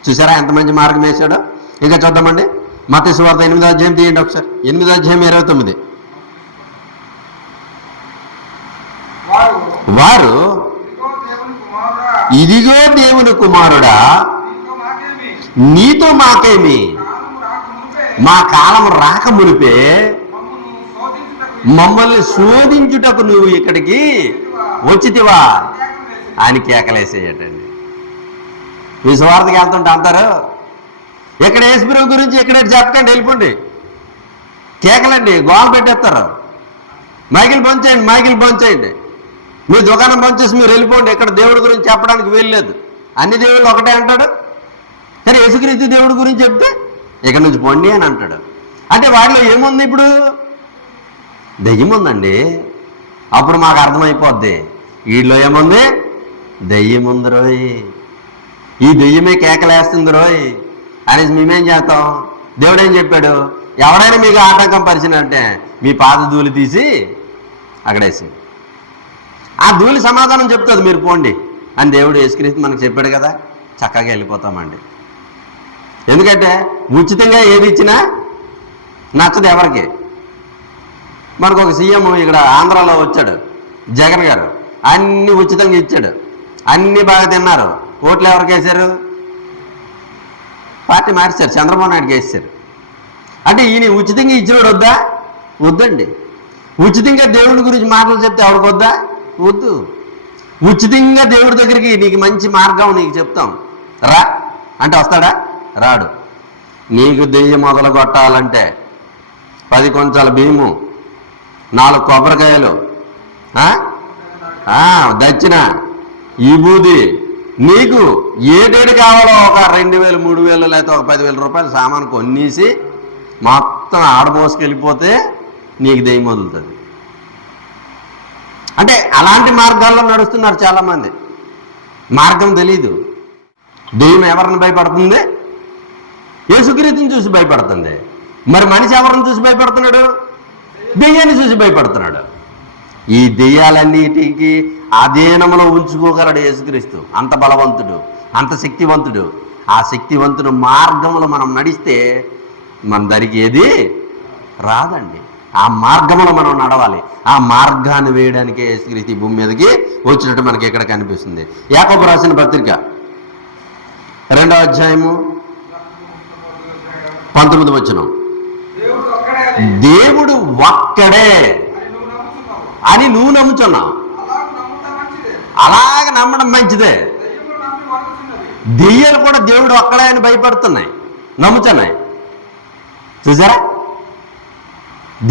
చూసారా ఎంత మంచి మార్గం వేశాడో. ఇంకా చూద్దామండి, మత్తయి సువార్త 8వ అధ్యాయం తీయండి ఒకసారి. 8వ అధ్యాయం 29. వారు ఇదిగో దేవుని కుమారుడా నీతో మాకేమి, మా కాలం రాక మునిపే మమ్మల్ని శోధించుటకు నువ్వు ఇక్కడికి వచ్చితివా అని కేకలేసేయటండి. మీ స్వార్థకి వెళ్తుంటే అంటారు, ఎక్కడ యేసుప్రభు గురించి ఎక్కడ చెప్పకండి, వెళ్ళిపోండి. కేకలండి, గోల పెట్టేస్తారు. మైకిల్ పంచేయండి, మీ దుకాణం పంచేసి మీరు వెళ్ళిపోండి, ఇక్కడ దేవుడి గురించి చెప్పడానికి వీల్లేదు. అన్ని దేవుళ్ళు ఒకటే అంటాడు, కానీ యేసుక్రీస్తు దేవుడి గురించి చెప్తే ఇక్కడ నుంచి పొండి అని అంటాడు. అంటే వాటిలో ఏముంది? ఇప్పుడు దెయ్యం ఉందండి. అప్పుడు మాకు అర్థమైపోద్ది, వీటిలో ఏముంది? దెయ్యం ఉంది రోయ్, ఈ దెయ్యమే కేకలేస్తుంది రోయ్ అనేసి మేమేం చేస్తాం? దేవుడు ఏం చెప్పాడు? ఎవడైనా మీకు ఆటంకం పరిచినంటే మీ పాద ధూళి తీసి అక్కడేసి, ఆ ధూళి సమాధానం చెప్తుంది, మీరు పోండి అని దేవుడు యేసుక్రీస్తు మనకు చెప్పాడు కదా. చక్కగా వెళ్ళిపోతామండి. ఎందుకంటే ఉచితంగా ఏది ఇచ్చినా నచ్చదు ఎవరికి. మనకు ఒక సీఎం ఇక్కడ ఆంధ్రాలో వచ్చాడు, జగన్ గారు. అన్ని ఉచితంగా ఇచ్చాడు, అన్ని బాగా తిన్నారు. ఓట్లు ఎవరికి వేశారు? పార్టీ మార్చారు, చంద్రబాబు నాయుడుకి వేసారు. అంటే ఈయన ఉచితంగా ఇచ్చినోడు వద్దా? వద్దండి. ఉచితంగా దేవుడి గురించి మాటలు చెప్తే ఎవరికి వద్దా? వద్దు. ఉచితంగా దేవుడి దగ్గరికి నీకు మంచి మార్గం నీకు చెప్తాం రా అంటే వస్తాడా? రాడు. నీకు దెయ్యం మొదలు కొట్టాలంటే 10 కొంచాల బియ్యము, 4 కొబ్బరికాయలు, దచ్చిన ఈ బూది, నీకు ఏటేడు కావాలో ఒక 2000, 3000 లేకపోతే ఒక 10,000 రూపాయలు సామాను కొన్నేసి మొత్తం ఆడమోసుకెళ్ళిపోతే నీకు దెయ్యం వదులుతుంది. అంటే అలాంటి మార్గాల్లో నడుస్తున్నారు చాలామంది. మార్గం తెలీదు. దెయ్యం ఎవరిని భయపడుతుంది? యేసుక్రీస్తుని చూసి భయపడుతుంది. మరి మనిషి ఎవరిని చూసి భయపడుతున్నాడు? దెయ్యాన్ని చూసి భయపడుతున్నాడు. ఈ దెయ్యాలన్నిటికీ అధీనంలో ఉంచుకోగలడు యేసుక్రీస్తు. అంత బలవంతుడు, అంత శక్తివంతుడు. ఆ శక్తివంతుడు మార్గంలో మనం నడిస్తే మన దరికి ఏది రాదండి. ఆ మార్గంలో మనం నడవాలి. ఆ మార్గాన్ని వేయడానికి యేసుక్రీస్తు భూమి మీదకి వచ్చినట్టు మనకి ఇక్కడ కనిపిస్తుంది. యాకోబు రాసిన పత్రిక 2వ అధ్యాయము 19వ వచనం, దేవుడు ఒక్కడే అని నువ్వు నమ్ముచున్నావు. అలాగ నమ్మడం మంచిదే. దెయ్యాలు కూడా దేవుడు ఒక్కడే అని భయపడుతున్నాయి, నమ్ముతున్నాయి. చూసారా?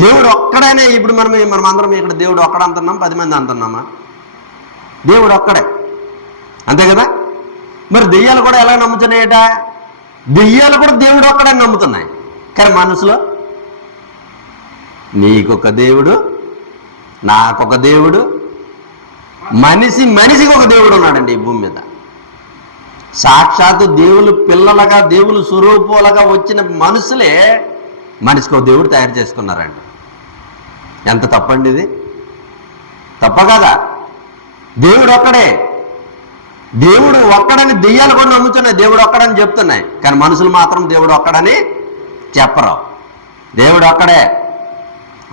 దేవుడు ఒక్కడనే. ఇప్పుడు మనం అందరం ఇక్కడ దేవుడు ఒక్కడ అంటున్నాం, 10 మంది అంటున్నామా? దేవుడు ఒక్కడే, అంతే కదా. మరి దెయ్యాలు కూడా ఎలా నమ్ముతున్నాయట? దెయ్యాలు కూడా దేవుడు ఒక్కడని నమ్ముతున్నాయి. కానీ మనసులో నీకొక దేవుడు, నాకొక దేవుడు, మనిషికి ఒక దేవుడు ఉన్నాడండి ఈ భూమి మీద. సాక్షాత్తు దేవులు పిల్లలుగా, దేవులు స్వరూపాలుగా వచ్చిన మనుషులే మనిషికి ఒక దేవుడు తయారు చేసుకున్నారండి. ఎంత తప్పండి ఇది? తప్ప కదా? దేవుడు ఒక్కడే. దేవుడు ఒక్కడని దెయ్యాలు కూడా నమ్ముతున్నాయి, దేవుడు ఒక్కడని చెప్తున్నాయి. కానీ మనుషులు మాత్రం దేవుడు ఒక్కడని చెప్పరు. దేవుడు ఒక్కడే.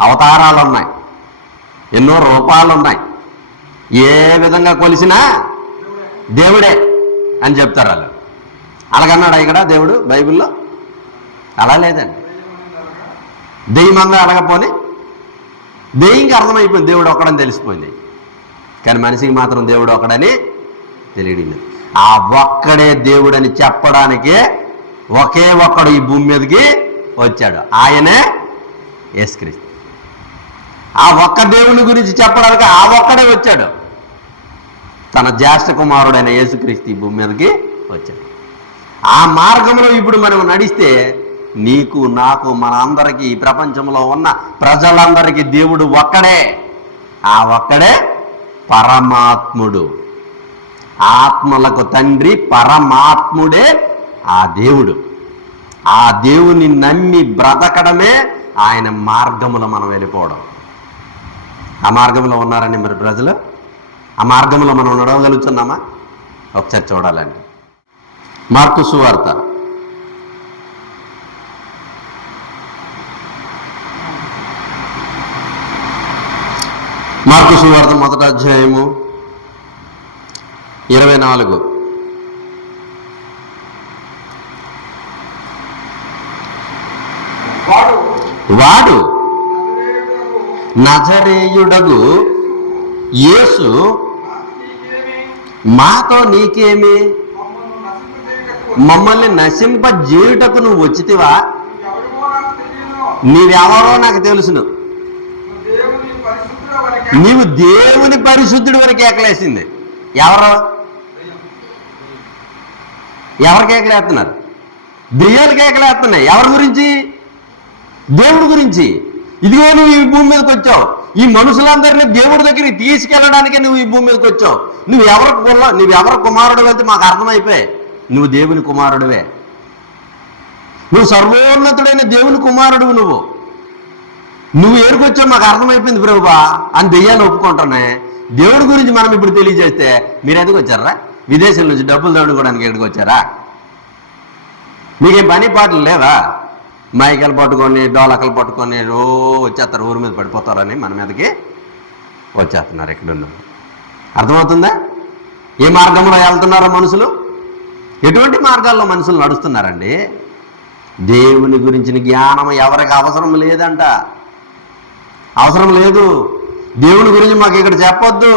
అవతారాలు ఉన్నాయి, ఎన్నో రూపాలు ఉన్నాయి. ఏ విధంగా కొలిసినా దేవుడే అని చెప్తారు వాళ్ళు. అలాగన్నాడా ఇక్కడ దేవుడు బైబిల్లో? అలా లేదండి. దెయ్యమంగా అడగపోని దెయ్యంకి అర్థమైపోయింది దేవుడు ఒక్కడని తెలిసిపోయింది. కానీ మనిషికి మాత్రం దేవుడు ఒక్కడని తెలియదు. ఆ ఒక్కడే దేవుడని చెప్పడానికే ఒకే ఒక్కడు ఈ భూమి మీదకి వచ్చాడు, ఆయనే యేసుక్రీస్తు. ఆ ఒక్క దేవుని గురించి చెప్పడానికి ఆ ఒక్కడే వచ్చాడు. తన జ్యేష్ఠ కుమారుడైన యేసుక్రీస్తు ఈ భూమి మీదకి వచ్చాడు. ఆ మార్గంలో ఇప్పుడు మనం నడిస్తే నీకు, నాకు, మన అందరికీ, ఈ ప్రపంచంలో ఉన్న ప్రజలందరికీ దేవుడు ఒక్కడే. ఆ ఒక్కడే పరమాత్ముడు. ఆత్మలకు తండ్రి పరమాత్ముడే ఆ దేవుడు. ఆ దేవుని నమ్మి బ్రతకడమే ఆయన మార్గములో మనం వెళ్ళిపోవడం. ఆ మార్గంలో ఉన్నారండి మరి ప్రజలు? ఆ మార్గంలో మనం నడవగలుగుతున్నామా? ఒకసారి చూడాలండి. మార్కు సువార్త 1వ అధ్యాయము 24. వాడు నజరేయుడగు యేసు మాతో నీకేమి? మమ్మల్ని నశింపజేయుటకు నువ్వు వచ్చితివా? నీవెవరో నాకు తెలుసును. నీవు దేవుని పరిశుద్ధుడి వరకు కేకలేసింది. ఎవరు కేకలేస్తున్నారు? దెయ్యాలు కేకలేస్తున్నాయి. ఎవరి గురించి? దేవుడి గురించి. ఇదిగో నువ్వు ఈ భూమి మీదకి వచ్చావు, ఈ మనుషులందరినీ దేవుడి దగ్గరికి తీసుకెళ్ళడానికి నువ్వు ఈ భూమి మీదకి వచ్చావు. నువ్వెవరు కుమారుడు అయితే మాకు అర్థమైపోయాయి. నువ్వు దేవుని కుమారుడివే. నువ్వు సర్వోన్నతుడైన దేవుని కుమారుడువు. నువ్వు ఏడుకొచ్చావు మాకు అర్థమైపోయింది ప్రభువా అని దెయ్యాలు ఒప్పుకుంటున్నాయి. దేవుడి గురించి మనం ఇప్పుడు తెలియజేస్తే మీరు ఎందుకు వచ్చారా? విదేశం నుంచి డబ్బులు దౌడుకోవడానికి ఎక్కడికి వచ్చారా? మీకేం పని పాటలు లేవా? మైకలు పట్టుకొని డోలకలు పట్టుకొని వచ్చేస్తారు, ఊరి మీద పడిపోతారని మన మీదకి వచ్చేస్తున్నారు. ఎక్కడున్నా అర్థమవుతుందా? ఏ మార్గంలో వెళ్తున్నారో మనుషులు, ఎటువంటి మార్గాల్లో మనుషులు నడుస్తున్నారండి? దేవుని గురించిన జ్ఞానం ఎవరికి అవసరం లేదంట. అవసరం లేదు. దేవుని గురించి మాకు ఇక్కడ చెప్పొద్దు.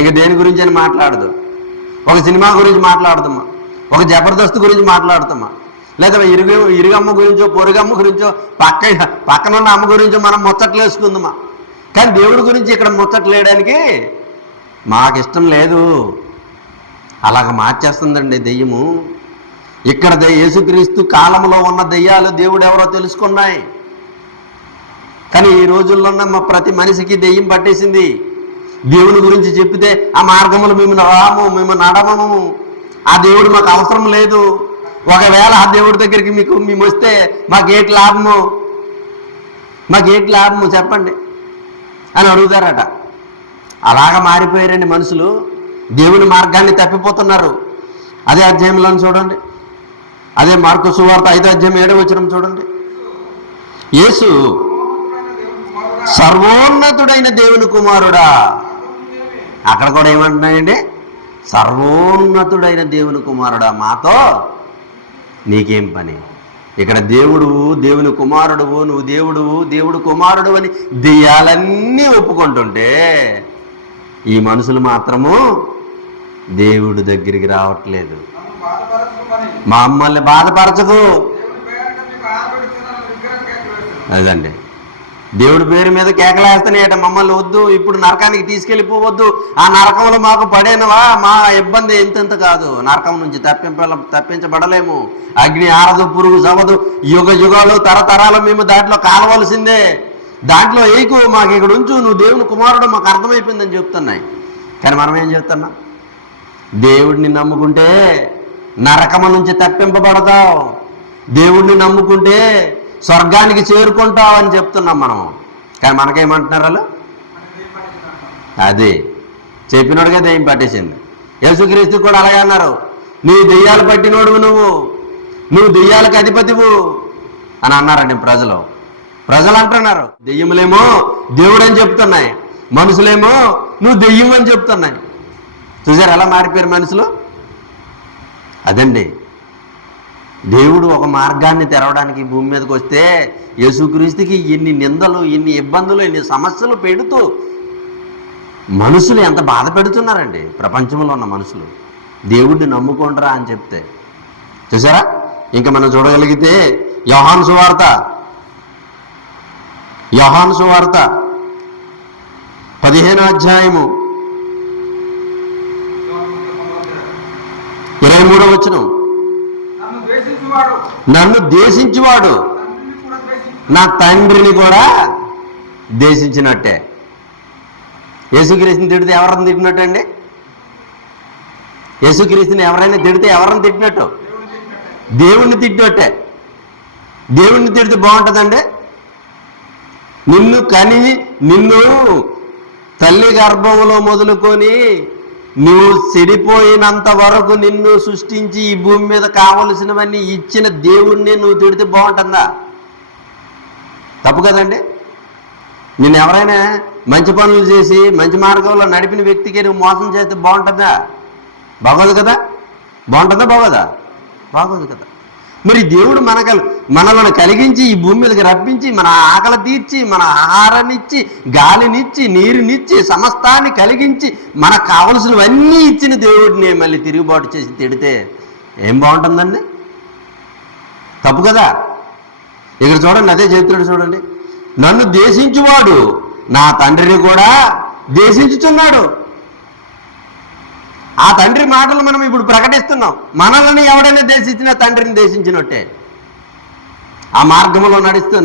ఇక దేని గురించి అని మాట్లాడదు. ఒక సినిమా గురించి మాట్లాడుతామా, ఒక జబర్దస్త్ గురించి మాట్లాడుతామా, లేదా ఇరుగమ్మ గురించో పొరుగమ్మ గురించో పక్కనున్న అమ్మ గురించో మనం ముచ్చట్లు వేసుకుందామా. కానీ దేవుడి గురించి ఇక్కడ ముచ్చట్లు వేయడానికి మాకు ఇష్టం లేదు. అలాగ మార్చేస్తుందండి దెయ్యము. ఇక్కడ యేసుక్రీస్తు కాలంలో ఉన్న దెయ్యాలు దేవుడు ఎవరో తెలుసుకున్నాయి. కానీ ఈ రోజుల్లో మా ప్రతి మనిషికి దెయ్యం పట్టేసింది. దేవుని గురించి చెప్పితే ఆ మార్గములు మేము నడమము, ఆ దేవుడు మాకు అవసరం లేదు. ఒకవేళ ఆ దేవుడి దగ్గరికి మేము వస్తే మాకేటి లాభము చెప్పండి అని అడుగుతారట. అలాగా మారిపోయారండి మనుషులు. దేవుని మార్గాన్ని తప్పిపోతున్నారు. అదే అధ్యాయంలో చూడండి, అదే మార్కు సువార్త 5వ అధ్యాయం 7వ వచనం చూడండి. యేసు సర్వోన్నతుడైన దేవుని కుమారుడా. అక్కడ కూడా ఏమంటున్నాయండి? సర్వోన్నతుడైన దేవుని కుమారుడా, మాతో నీకేం పని? ఇక్కడ దేవుడువు, దేవుని కుమారుడువు, నువ్వు దేవుడువు, దేవుడు కుమారుడు అని దెయ్యాలన్నీ ఒప్పుకుంటుంటే ఈ మనుషులు మాత్రము దేవుడి దగ్గరికి రావట్లేదు. మమ్మల్ని బాధపరచకు. అదండి, దేవుడి పేరు మీద కేకలేస్తానేట. మమ్మల్ని వద్దు, ఇప్పుడు నరకానికి తీసుకెళ్ళిపోవద్దు. ఆ నరకంలో మాకు పడేనవా, మా ఇబ్బంది ఎంతెంత కాదు. నరకం నుంచి తప్పించబడలేము. అగ్ని ఆరదు, పురుగు సవదు, యుగ యుగాలు తరతరాలు మేము దాంట్లో కాలవలసిందే. దాంట్లో ఏకు మాకు ఇక్కడ ఉంచు, నువ్వు దేవుని కుమారుడు మాకు అర్థమైపోయిందని చెప్తున్నాయి. కానీ మనం ఏం చెప్తున్నాం? దేవుడిని నమ్ముకుంటే నరకము నుంచి తప్పింపబడతావు, దేవుడిని నమ్ముకుంటే స్వర్గానికి చేరుకుంటావు అని చెప్తున్నాం మనము. కానీ మనకేమంటున్నారు వాళ్ళు? అదే చెప్పినోడుగా దెయ్యం పట్టేసింది. యేసుక్రీస్తు కూడా అలాగే అన్నారు, నీ దెయ్యాలు పట్టినోడువు, నువ్వు దెయ్యాలకు అధిపతివు అని అన్నారండి ప్రజలు అంటున్నారు. దెయ్యములేమో దేవుడు అని చెప్తున్నాయి, మనుషులేమో నువ్వు దెయ్యం అని చెప్తున్నాయి. చూసారు ఎలా మారిపోయారు మనుషులు? అదండి, దేవుడు ఒక మార్గాన్ని తెరవడానికి భూమి మీదకి వస్తే యేసుక్రీస్తుకి ఎన్ని నిందలు, ఎన్ని ఇబ్బందులు, ఎన్ని సమస్యలు పెడుతూ మనుషులు ఎంత బాధ పెడుతున్నారండి. ప్రపంచంలో ఉన్న మనుషులు దేవుడిని నమ్ముకుంటారా అని చెప్తే చూసారా. ఇంకా మనం చూడగలిగితే యోహాను సువార్త 15వ అధ్యాయము 23వ వచనం. నన్ను ద్వేషించువాడు నా తండ్రిని కూడా ద్వేషించినట్టే. యేసుక్రీస్తుని తిడితే ఎవరిని తిట్టినట్టు అండి? యేసుక్రీస్తుని ఎవరైనా తిడితే ఎవరిని తిట్టినట్టు? దేవుణ్ణి తిట్టినట్టే. దేవుణ్ణి తిడితే బాగుంటుందండి? నిన్ను తల్లి గర్భంలో మొదలుకొని నువ్వు చెడిపోయినంత వరకు నిన్ను సృష్టించి ఈ భూమి మీద కావలసినవన్నీ ఇచ్చిన దేవుణ్ణి నువ్వు తిడితే బాగుంటుందా? తప్పు కదండి. నిన్ను ఎవరైనా మంచి పనులు చేసి మంచి మార్గంలో నడిపిన వ్యక్తికి నువ్వు మోసం చేస్తే బాగుంటుందా? బాగోదు కదా. బాగుంటుందా? బాగోదు కదా. మరి దేవుడు మనలను కలిగించి ఈ భూమి మీదకి రప్పించి మన ఆకలి తీర్చి మన ఆహారాన్ని ఇచ్చి గాలినిచ్చి నీరునిచ్చి సమస్తాన్ని కలిగించి మనకు కావలసినవన్నీ ఇచ్చిన దేవుడిని మళ్ళీ తిరుగుబాటు చేసి తిడితే ఏం బాగుంటుందండి? తప్పు కదా. ఇక్కడ చూడండి, అదే చెప్తున్నాడు చూడండి, నన్ను దేశించువాడు నా తండ్రిని కూడా దేశించుచున్నాడు. ఆ తండ్రి మాటలు మనం ఇప్పుడు ప్రకటిస్తున్నాం. మనల్ని ఎవడైనా దేశించినా తండ్రిని దేశించినట్టే. ఆ మార్గంలో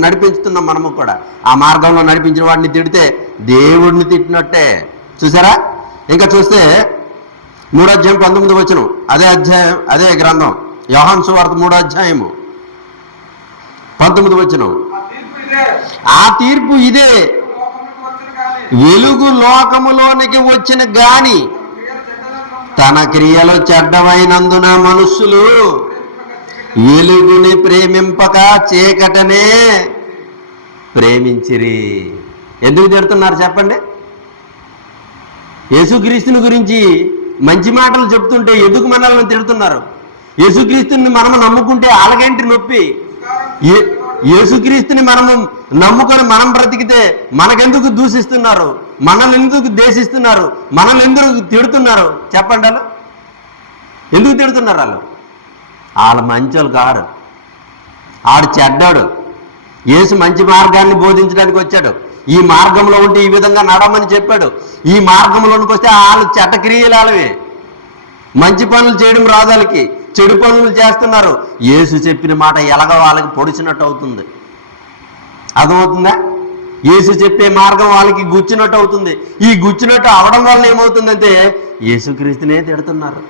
నడిపించుతున్నాం మనము కూడా. ఆ మార్గంలో నడిపించిన వాడిని తిడితే దేవుడిని తిట్టినట్టే. చూసారా? ఇంకా చూస్తే 3వ అధ్యాయం 19వ వచనం, అదే గ్రంథం యోహాను సువార్త 3వ అధ్యాయము 19వ వచనం, ఆ తీర్పు ఇదే, వెలుగు లోకములోనికి వచ్చిన గాని తన క్రియలు చెడ్డమైనందున మనుష్యులు వెలుగుని ప్రేమింపక చీకటనే ప్రేమించిరి. ఎందుకు తిడుతున్నారు చెప్పండి? యేసుక్రీస్తుని గురించి మంచి మాటలు చెప్తుంటే ఎందుకు మనల్ని తిడుతున్నారు? యేసుక్రీస్తుని మనము నమ్ముకుంటే ఆలగంటి నొప్పి. యేసుక్రీస్తుని మనము నమ్ముకొని మనం బ్రతికితే మనకెందుకు దూషిస్తున్నారు? మనల్ని ఎందుకు దేశిస్తున్నారు? మనల్ని ఎందుకు తిడుతున్నారు చెప్పండి? వాళ్ళు ఎందుకు తిడుతున్నారు? వాళ్ళ మంచోళ్ళు కారు. ఆడు చెడ్డాడు. యేసు మంచి మార్గాన్ని బోధించడానికి వచ్చాడు. ఈ మార్గంలో ఉంటే ఈ విధంగా నడవమని చెప్పాడు. ఈ మార్గంలోనికి వస్తే వాళ్ళు చెడ్డ క్రియలు వాళ్ళవి. మంచి పనులు చేయడం రాదు వాళ్ళకి, చెడు పనులు చేస్తున్నారు. యేసు చెప్పిన మాట ఎలాగ వాళ్ళకి పొడిచినట్టు అవుతుంది. అర్థమవుతుందా? యేసు చెప్పే మార్గం వాళ్ళకి గుచ్చినట్టు అవుతుంది. ఈ గుచ్చినట్టు అవడం వల్ల ఏమవుతుందంటే యేసుక్రీస్తునే తిడుతున్నారు.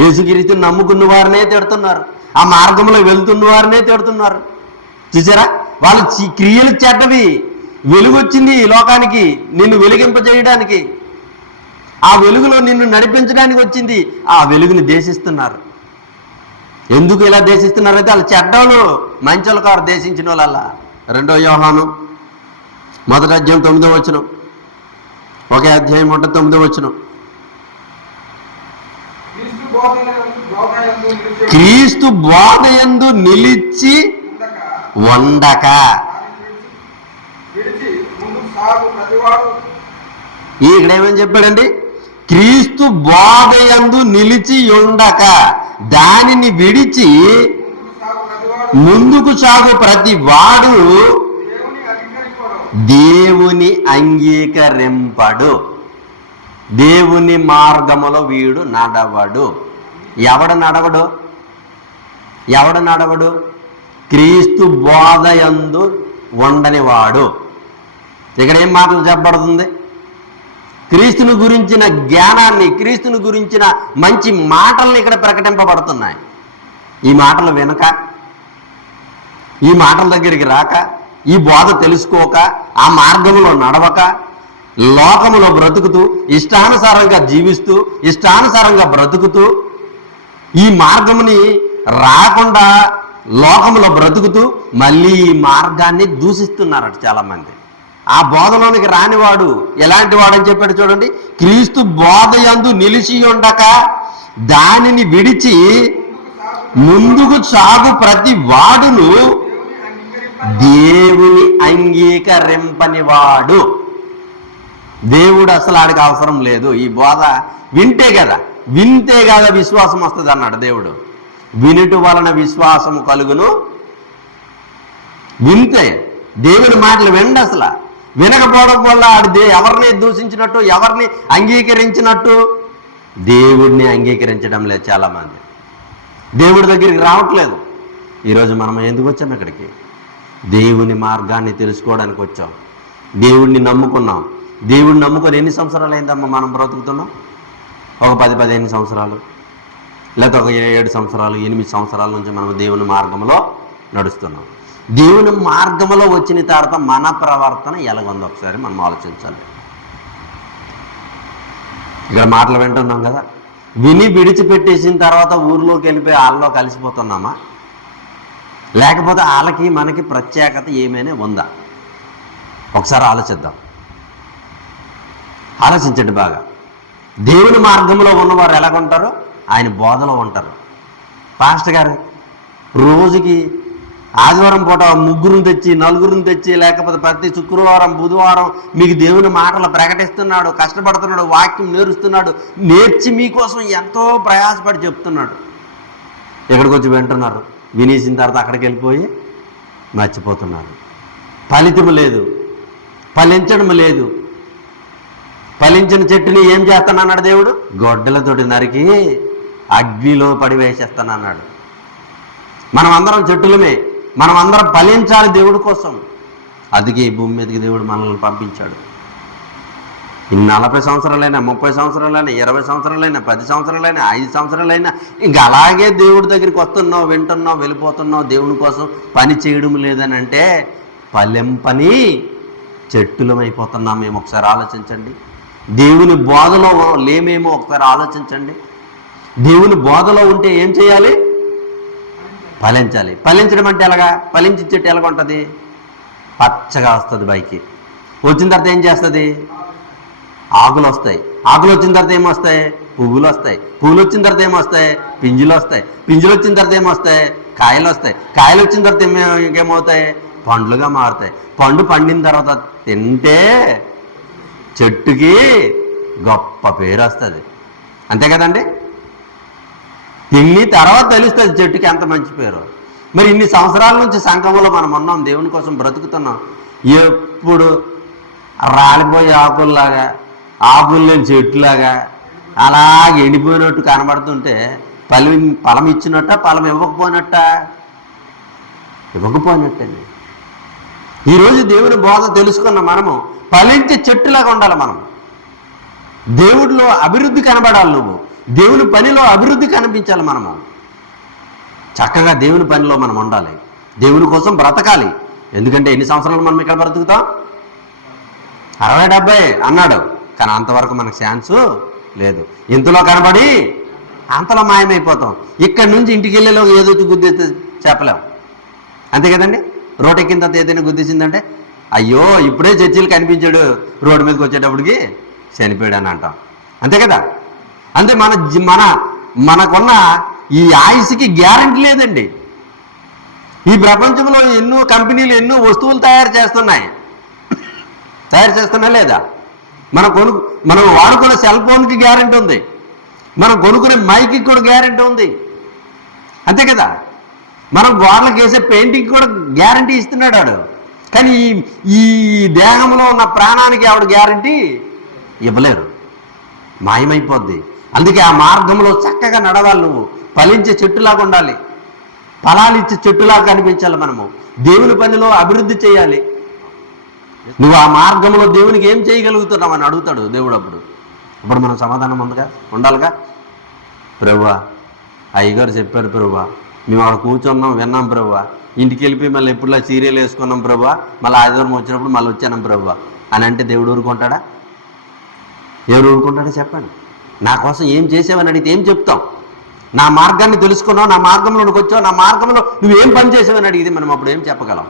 యేసుక్రీస్తుని నమ్ముకున్న వారినే తిడుతున్నారు. ఆ మార్గంలో వెళ్తున్న వారినే తిడుతున్నారు. చూసారా? వాళ్ళ క్రియలు చెడ్డవి. వెలుగు వచ్చింది ఈ లోకానికి నిన్ను వెలిగింపజేయడానికి. ఆ వెలుగులో నిన్ను నడిపించడానికి వచ్చింది. ఆ వెలుగుని దేశిస్తున్నారు. ఎందుకు ఇలా దేశిస్తున్నారంటే వాళ్ళు చెడ్డోళ్ళు, మంచోళ్ళు కారు. దేశించిన వాళ్ళ 2వ యోహాను 1వ అధ్యాయం 9వ వచనం, 1వ అధ్యాయం 9వ వచనం, క్రీస్తు బోధయందు నిలిచి ఉండక. ఇక్కడ ఏమని చెప్పాడండి? క్రీస్తు బోధయందు నిలిచి ఉండక దానిని విడిచి ముందుకు సాగు ప్రతి వాడు దేవుని అంగీకరింపడు. దేవుని మార్గములో వీడు నడవడు. ఎవడు నడవడు? క్రీస్తు బోధయందు ఉండని వాడు. ఇక్కడ ఏం మాటలు చెప్పబడుతుంది? క్రీస్తుని గురించిన జ్ఞానాన్ని, క్రీస్తుని గురించిన మంచి మాటల్ని ఇక్కడ ప్రకటింపబడుతున్నాయి. ఈ మాటలు వినక, ఈ మాటల దగ్గరికి రాక, ఈ బోధ తెలుసుకోక, ఆ మార్గంలో నడవక, లోకములో బ్రతుకుతూ, ఇష్టానుసారంగా జీవిస్తూ, ఇష్టానుసారంగా బ్రతుకుతూ, ఈ మార్గముని రాకుండా లోకములో బ్రతుకుతూ మళ్ళీ ఈ మార్గాన్ని దూషిస్తున్నారట చాలామంది. ఆ బోధలోనికి రానివాడు ఎలాంటి వాడని చెప్పాడు చూడండి. క్రీస్తు బోధయందు నిలిచి ఉండక దానిని విడిచి ముందుకు సాగు ప్రతి వాడును దేవుని అంగీకరింపని వాడు. దేవుడు అసలు ఆడికి అవసరం లేదు. ఈ బోధ వింటే కదా విశ్వాసం వస్తుంది అన్నాడు దేవుడు. వినుట వలన విశ్వాసము కలుగును. వింటే దేవుని మాటలు వినండి. అసలు వినకపోవడం వల్ల ఆడు ఎవరిని దూషించినట్టు, ఎవరిని అంగీకరించినట్టు? దేవుడిని అంగీకరించడం లేదు చాలామంది. దేవుడి దగ్గరికి రావట్లేదు. ఈరోజు మనం ఎందుకు వచ్చాం ఇక్కడికి? దేవుని మార్గాన్ని తెలుసుకోవడానికి వచ్చాం. దేవుడిని నమ్ముకున్నాం. దేవుడిని నమ్ముకొని ఎన్ని సంవత్సరాలు అయిందమ్మా మనం బ్రతుకుతున్నాం? ఒక 10-15 సంవత్సరాలు, లేకపోతే ఒక 7 సంవత్సరాలు, 8 సంవత్సరాల నుంచి మనం దేవుని మార్గంలో నడుస్తున్నాం. దేవుని మార్గంలో వచ్చిన తర్వాత మన ప్రవర్తన ఎలాగుందో ఒకసారి మనం ఆలోచించాలి. ఇక్కడ మాటలు వింటున్నాం కదా, విని విడిచిపెట్టేసిన తర్వాత ఊర్లోకి వెళ్ళిపోయి వాళ్ళలో కలిసిపోతున్నామా? లేకపోతే వాళ్ళకి మనకి ప్రత్యేకత ఏమైనా ఉందా? ఒకసారి ఆలోచించండి బాగా. దేవుని మార్గంలో ఉన్నవారు ఎలాగుంటారో ఆయన బోధలో ఉంటారు. పాస్టర్ గారు రోజుకి ఆదివారం పూట ముగ్గురుని తెచ్చి నలుగురిని తెచ్చి, లేకపోతే ప్రతి శుక్రవారం బుధవారం మీకు దేవుని మాటలు ప్రకటిస్తున్నాడు, కష్టపడుతున్నాడు, వాక్యం నేర్చుతున్నాడు, నేర్చి మీకోసం ఎంతో ప్రయాసపడి చెప్తున్నాడు. ఇక్కడికి వచ్చి వింటున్నారు, వినేసిన తర్వాత అక్కడికి వెళ్ళిపోయి మర్చిపోతున్నారు. ఫలితం లేదు, ఫలించడం లేదు. ఫలించిన చెట్టుని ఏం చేస్తానన్నాడు దేవుడు? గొడ్డలతోటి నరికి అగ్నిలో పడివేసేస్తానన్నాడు. మనం అందరం చెట్టులమే, మనం అందరం ఫలించాలి దేవుడి కోసం. అందుకే ఈ భూమి మీదకి దేవుడు మనల్ని పంపించాడు. 40 సంవత్సరాలైనా, 30 సంవత్సరాలైనా, 20 సంవత్సరాలైనా, 10 సంవత్సరాలైనా, 5 సంవత్సరాలైనా ఇంకా అలాగే దేవుడి దగ్గరికి వస్తున్నావు, వింటున్నావు, వెళ్ళిపోతున్నావు. దేవుని కోసం పని చేయడం లేదని అంటే ఫలింపని చెట్టులమైపోతున్నాం మేము. ఒకసారి ఆలోచించండి. దేవుని బోధలో లేమేమో ఒకసారి ఆలోచించండి. దేవుని బోధలో ఉంటే ఏం చేయాలి? ఫలించాలి. ఫలించడం అంటే ఎలాగా? ఫలించి చెట్టు ఎలాగ ఉంటుంది? పచ్చగా వస్తుంది. పైకి వచ్చిన తర్వాత ఏం చేస్తుంది? ఆకులు వస్తాయి. ఆకులు వచ్చిన తర్వాత ఏమొస్తాయి? పువ్వులు వస్తాయి. పువ్వులు వచ్చిన తర్వాత ఏమొస్తాయి? పింజులు వస్తాయి. పింజులు వచ్చిన తర్వాత ఏమొస్తాయి? కాయలు వస్తాయి. కాయలు వచ్చిన తర్వాత ఇంకేమవుతాయి? పండ్లుగా మారుతాయి. పండు పండిన తర్వాత తింటే చెట్టుకి గొప్ప పేరు వస్తుంది. అంతే కదండి? తిని తర్వాత తెలుస్తుంది చెట్టుకి ఎంత మంచి పేరు. మరి ఇన్ని సంవత్సరాల నుంచి సంఘంలో మనం ఉన్నాం, దేవుని కోసం బ్రతుకుతున్నాం. ఎప్పుడు రాలిపోయే ఆకుల్లాగా, ఆకులు లేని చెట్టులాగా అలాగే ఎండిపోయినట్టు కనబడుతుంటే ఫలం ఇచ్చినట్ట, ఫలం ఇవ్వకపోయినట్టండి. ఈరోజు దేవుని బోధ తెలుసుకున్న మనము ఫలించే చెట్టులాగా ఉండాలి. మనం దేవుడిలో అభివృద్ధి కనబడాలి. నువ్వు దేవుని పనిలో అభివృద్ధి కనిపించాలి. మనము చక్కగా దేవుని పనిలో మనం ఉండాలి, దేవుని కోసం బ్రతకాలి. ఎందుకంటే ఎన్ని సంవత్సరాలు మనం ఇక్కడ బ్రతుకుతాం? 60-70 అన్నాడు, కానీ అంతవరకు మనకు ఛాన్సు లేదు. ఇంతలో కనబడి అంతలో మాయమైపోతాం. ఇక్కడి నుంచి ఇంటికి వెళ్ళేలో ఏదో గుద్దేస్తే చెప్పలేం. అంతే కదండి? రోడ్ ఎక్కిన తర్వాత ఏదైనా గుద్దేసిందంటే అయ్యో ఇప్పుడే చర్చిలు కనిపించాడు, రోడ్డు మీదకి వచ్చేటప్పటికి చనిపోయాడు అని అంటాం. అంతే కదా? అంటే మనకున్న ఈ ఆయుష్కి గ్యారెంటీ లేదండి. ఈ ప్రపంచంలో ఎన్నో కంపెనీలు ఎన్నో వస్తువులు తయారు చేస్తున్నా లేదా? మనం వాడుకునే సెల్ ఫోన్కి గ్యారెంటీ ఉంది, మనం కొనుక్కునే మైక్కి కూడా గ్యారెంటీ ఉంది. అంతే కదా? మనం గోడలకు వేసే పెయింటింగ్ కూడా గ్యారెంటీ ఇస్తున్నాడు వాడు. కానీ ఈ దేహంలో ఉన్న ప్రాణానికి ఆవిడ గ్యారెంటీ ఇవ్వలేరు, మాయమైపోద్ది. అందుకే ఆ మార్గంలో చక్కగా నడవాలి. నువ్వు ఫలించే చెట్టులాగా ఉండాలి, ఫలాలు ఇచ్చే చెట్టులాగా కనిపించాలి. మనము దేవుని పనిలో అభివృద్ధి చేయాలి. నువ్వు ఆ మార్గంలో దేవునికి ఏం చేయగలుగుతున్నావు అని అడుగుతాడు దేవుడు. అప్పుడు మనం సమాధానం ఉండాలిగా. ప్రభువా, అయ్యగారు చెప్పారు ప్రభువా, మేము అక్కడ కూర్చున్నాం, విన్నాం ప్రభువా, ఇంటికి వెళ్ళిపోయి మళ్ళీ ఎప్పుడులా సీరియల్ వేసుకున్నాం ప్రభువా, మళ్ళీ ఆదివారం వచ్చినప్పుడు మళ్ళీ వచ్చాను ప్రభువా అని అంటే దేవుడు ఊరుకుంటాడా? ఎవరు ఊరుకుంటాడో చెప్పండి. నా కోసం ఏం చేసావని అడిగితే ఏం చెప్తాం? నా మార్గాన్ని తెలుసుకున్నావు, నా మార్గంలోకి వచ్చావు, నా మార్గంలో నువ్వేం పని చేసావని అడిగితే మనం అప్పుడు ఏం చెప్పగలం?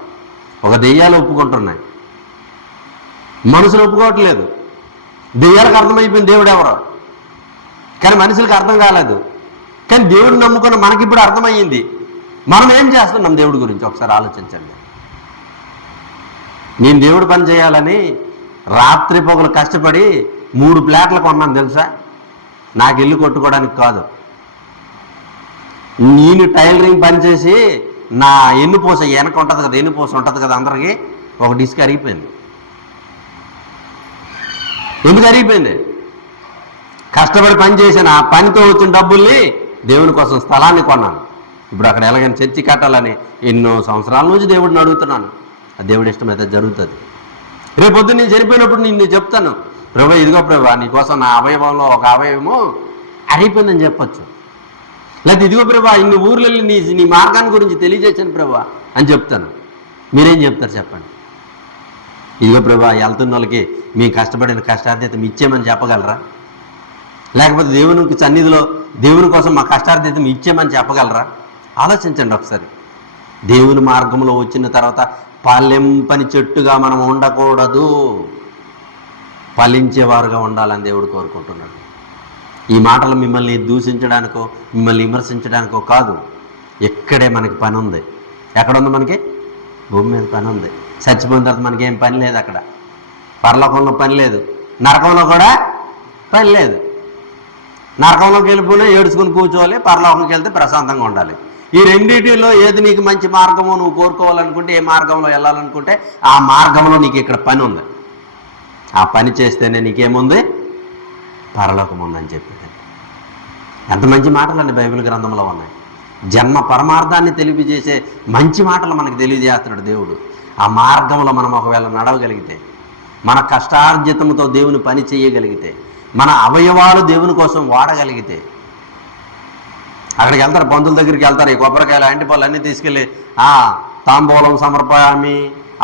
ఒక దెయ్యాలు ఒప్పుకుంటున్నాయి, మనుషులు ఒప్పుకోవట్లేదు. దెయ్యాలకు అర్థమైపోయింది దేవుడు ఎవరో, కానీ మనుషులకు అర్థం కాలేదు. కానీ దేవుడిని నమ్ముకున్న మనకి ఇప్పుడు అర్థమయ్యింది. మనం ఏం చేస్తున్నాం దేవుడి గురించి ఒకసారి ఆలోచించండి. నేను దేవుడి పని చేయాలని రాత్రి పొగలు కష్టపడి 3 ప్లాట్లు కొన్నాను తెలుసా? నాకు ఇల్లు కొట్టుకోవడానికి కాదు. నేను టైలరింగ్ పని చేసి నా ఎన్నుపూస వెనక ఉంటుంది కదా, ఎన్నుపూస ఉంటుంది కదా అందరికీ, ఒక డిస్క్ అరిగిపోయింది. ఎందుకు అరిగిపోయింది? కష్టపడి పని చేసిన ఆ పనితో వచ్చిన డబ్బుల్ని దేవుని కోసం స్థలాన్ని కొన్నాను. ఇప్పుడు అక్కడ ఎలాగైనా చర్చి కట్టాలని ఎన్నో సంవత్సరాల నుంచి దేవుడిని అడుగుతున్నాను. ఆ దేవుడి ఇష్టమైతే జరుగుతుంది. రేపొద్దు నేను చనిపోయినప్పుడు నేను చెప్తాను, ప్రభా ఇదిగో ప్రభా నీకోసం నా అవయవంలో ఒక అవయవము అరిగిపోయిందని చెప్పచ్చు. లేకపోతే ఇదిగో ప్రభా ఇన్ని ఊర్లు వెళ్ళి నీ మార్గాన్ని గురించి తెలియజేసాను ప్రభా అని చెప్తాను. మీరేం చెప్తారు చెప్పండి? ఇదిగో ప్రభా వెళ్తున్న వాళ్ళకి మీ కష్టపడిన కష్టార్జితం ఇచ్చేమని చెప్పగలరా? లేకపోతే దేవునికి సన్నిధిలో దేవుని కోసం మా కష్టార్జితం ఇచ్చేమని చెప్పగలరా? ఆలోచించండి ఒకసారి. దేవుని మార్గంలో వచ్చిన తర్వాత ఫలింపని చెట్టుగా మనం ఉండకూడదు, ఫలించేవారుగా ఉండాలని దేవుడు కోరుకుంటున్నాడు. ఈ మాటలు మిమ్మల్ని దూషించడానికో మిమ్మల్ని విమర్శించడానికో కాదు. ఇక్కడే మనకి పని ఉంది. ఎక్కడుంది మనకి? భూమి మీద పని ఉంది. చచ్చిపోయిన తర్వాత మనకి ఏం పని లేదు. అక్కడ పరలోకంలో పని లేదు, నరకంలో కూడా పని లేదు. నరకంలోకి వెళ్ళిపోయినా ఏడుచుకుని కూర్చోవాలి, పరలోకంకి వెళ్తే ప్రశాంతంగా ఉండాలి. ఈ రెండింటిలో ఏది నీకు మంచి మార్గమో నువ్వు కోరుకోవాలనుకుంటే, ఏ మార్గంలో వెళ్ళాలనుకుంటే ఆ మార్గంలో నీకు ఇక్కడ పని ఉంది. ఆ పని చేస్తేనే నీకేముంది? పరలోకం ఉందని చెప్పి. ఎంత మంచి మాటలండి బైబిల్ గ్రంథంలో ఉన్నాయి. జన్మ పరమార్థాన్ని తెలియజేసే మంచి మాటలు మనకు తెలియజేస్తున్నాడు దేవుడు. ఆ మార్గంలో మనం ఒకవేళ నడవగలిగితే, మన కష్టార్జితంతో దేవుని పని చేయగలిగితే, మన అవయవాలు దేవుని కోసం వాడగలిగితే, అక్కడికి వెళ్తారు, బంధువుల దగ్గరికి వెళ్తారు, ఈ కొబ్బరికాయలు అంటిపళ్ళు అన్నీ తీసుకెళ్ళి తాంబూలం సమర్పయామి,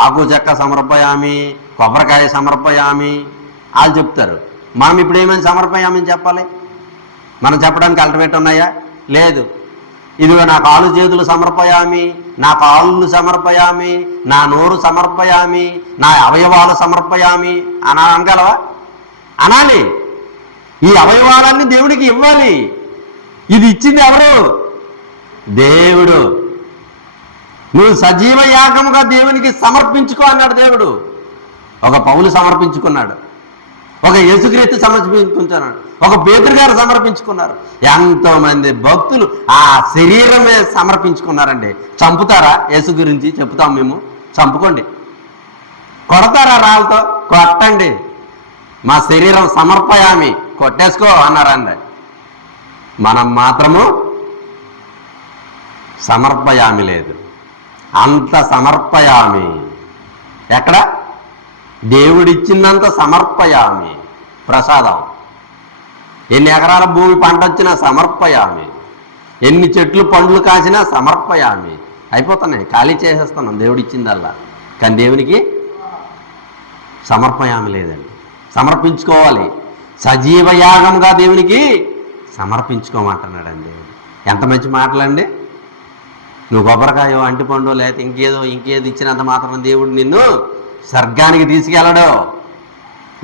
ఆకు చెక్క సమర్పయామి, కొబ్బరికాయ సమర్పయామి వాళ్ళు చెప్తారు. మనం ఇప్పుడు ఏమైనా సమర్పయామని చెప్పాలి? మనం చెప్పడానికి అల్టిమేట్ ఉన్నాయా? లేదు. ఇదిగో నా కాలు చేతులు సమర్పయామి, నా కాళ్ళు సమర్పయామి, నా నోరు సమర్పయామి, నా అవయవాలు సమర్పయామి అని అనగలవా? అనాలి. ఈ అవయవాలన్నీ దేవుడికి ఇవ్వాలి. ఇది ఇచ్చింది ఎవరు? దేవుడు. నువ్వు సజీవ యాగముగా దేవునికి సమర్పించుకో అన్నాడు దేవుడు. ఒక పౌలు సమర్పించుకున్నాడు, ఒక యేసుక్రీస్తు సమర్పించుకున్నాడు, ఒక పేతురు గారు సమర్పించుకున్నారు. ఎంతోమంది భక్తులు ఆ శరీరమే సమర్పించుకున్నారండి. చంపుతారా? యేసు గురించి చెప్తాం మేము, చంపుకోండి. కొడతారా రాళ్ళతో? కొట్టండి. మా శరీరం సమర్పయామి, కొట్టేసుకో అన్నారండి. మనం మాత్రము సమర్పయామి లేదు. అంత సమర్పయామి ఎక్కడ? దేవుడిచ్చిందంత సమర్పయామి. ప్రసాదం. ఎన్ని ఎకరాల భూమి పంట వచ్చినా సమర్పయామి, ఎన్ని చెట్లు పండ్లు కాసినా సమర్పయామి. అయిపోతున్నాయి, ఖాళీ చేసేస్తున్నాం దేవుడిచ్చిందల్లా. కానీ దేవునికి సమర్పయామి లేదండి. సమర్పించుకోవాలి. సజీవ యాగంగా దేవునికి సమర్పించుకోమంటున్నాడండి. ఎంత మంచి మాటలండి. నువ్వు కొబ్బరికాయో అంటిపండు లేకపోతే ఇంకేదో ఇచ్చినంత మాత్రం దేవుడు నిన్ను స్వర్గానికి తీసుకెళ్ళడు.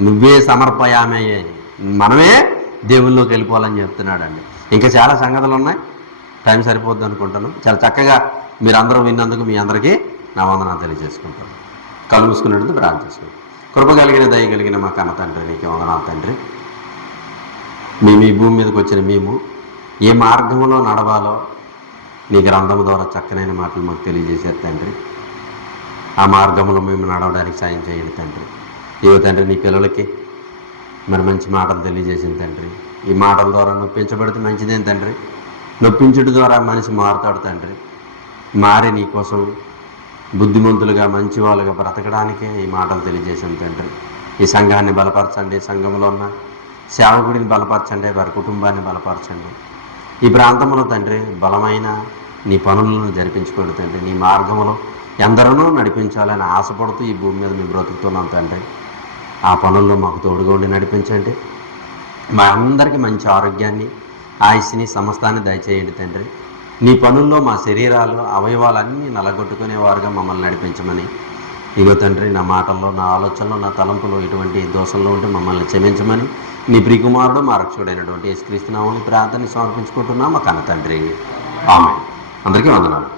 నువ్వే సమర్పయామయ్యే, మనమే దేవుల్లోకి వెళ్ళిపోవాలని చెప్తున్నాడండి. ఇంకా చాలా సంగతులు ఉన్నాయి, టైం సరిపోద్ది అనుకుంటాను. చాలా చక్కగా మీరు అందరూ విన్నందుకు మీ అందరికీ నా వందనాలు తెలియజేసుకుంటాను. కళ్ళు మూసుకున్నట్టు ప్రార్థన చేసుకుంటాం. కృప కలిగిన దయ కలిగిన మా కన్న తండ్రి, నీకు వందనాలు తండ్రి. మేము ఈ భూమి మీదకి వచ్చిన మేము ఏ మార్గంలో నడవాలో నీ గ్రంథం ద్వారా చక్కనైన మాటలు మాకు తెలియజేశారు తండ్రి. ఆ మార్గంలో మేము నడవడానికి సాయం చేయండి తండ్రి. ఏవో తండ్రి నీ పిల్లలకి మరి మంచి మాటలు తెలియజేసింది తండ్రి. ఈ మాటల ద్వారా నొప్పించబడితే మంచిదేం తండ్రి. నొప్పించుట ద్వారా మనిషి మారుతాడు తండ్రి. మారి నీ కోసం బుద్ధిమంతులుగా మంచి వాళ్ళుగా బ్రతకడానికే ఈ మాటలు తెలియజేసాం తండ్రి. ఈ సంఘాన్ని బలపరచండి, సంఘంలో ఉన్న సేవకుడిని బలపరచండి, వారి కుటుంబాన్ని బలపరచండి. ఈ ప్రాంతంలో తండ్రి బలమైన నీ పనులను జరిపించుకోండి తండ్రి. నీ మార్గంలో ఎందరనూ నడిపించాలని ఆశపడుతూ ఈ భూమి మీద మేము బ్రతుకుతున్నాం తండ్రి. ఆ పనుల్లో మాకు తోడుగా ఉండి నడిపించండి. మా అందరికీ మంచి ఆరోగ్యాన్ని, ఆయుష్ని, సమస్తాన్ని దయచేయండి తండ్రి. నీ పనుల్లో మా శరీరాలు, అవయవాలన్నీ నలగొట్టుకునేవారుగా మమ్మల్ని నడిపించమని ఇగో తండ్రి, నా మాటల్లో, నా ఆలోచనలో, నా తలంపులో ఎటువంటి దోషంలో ఉంటే మమ్మల్ని క్షమించమని నీ ప్రియకుమారుడు మా రక్షకుడైనటువంటి యేసుక్రీస్తు నామములో ప్రార్థన సమర్పించుకుంటున్నాం మా కన్న తండ్రి. ఆమేన్. అందరికీ వందనాలు.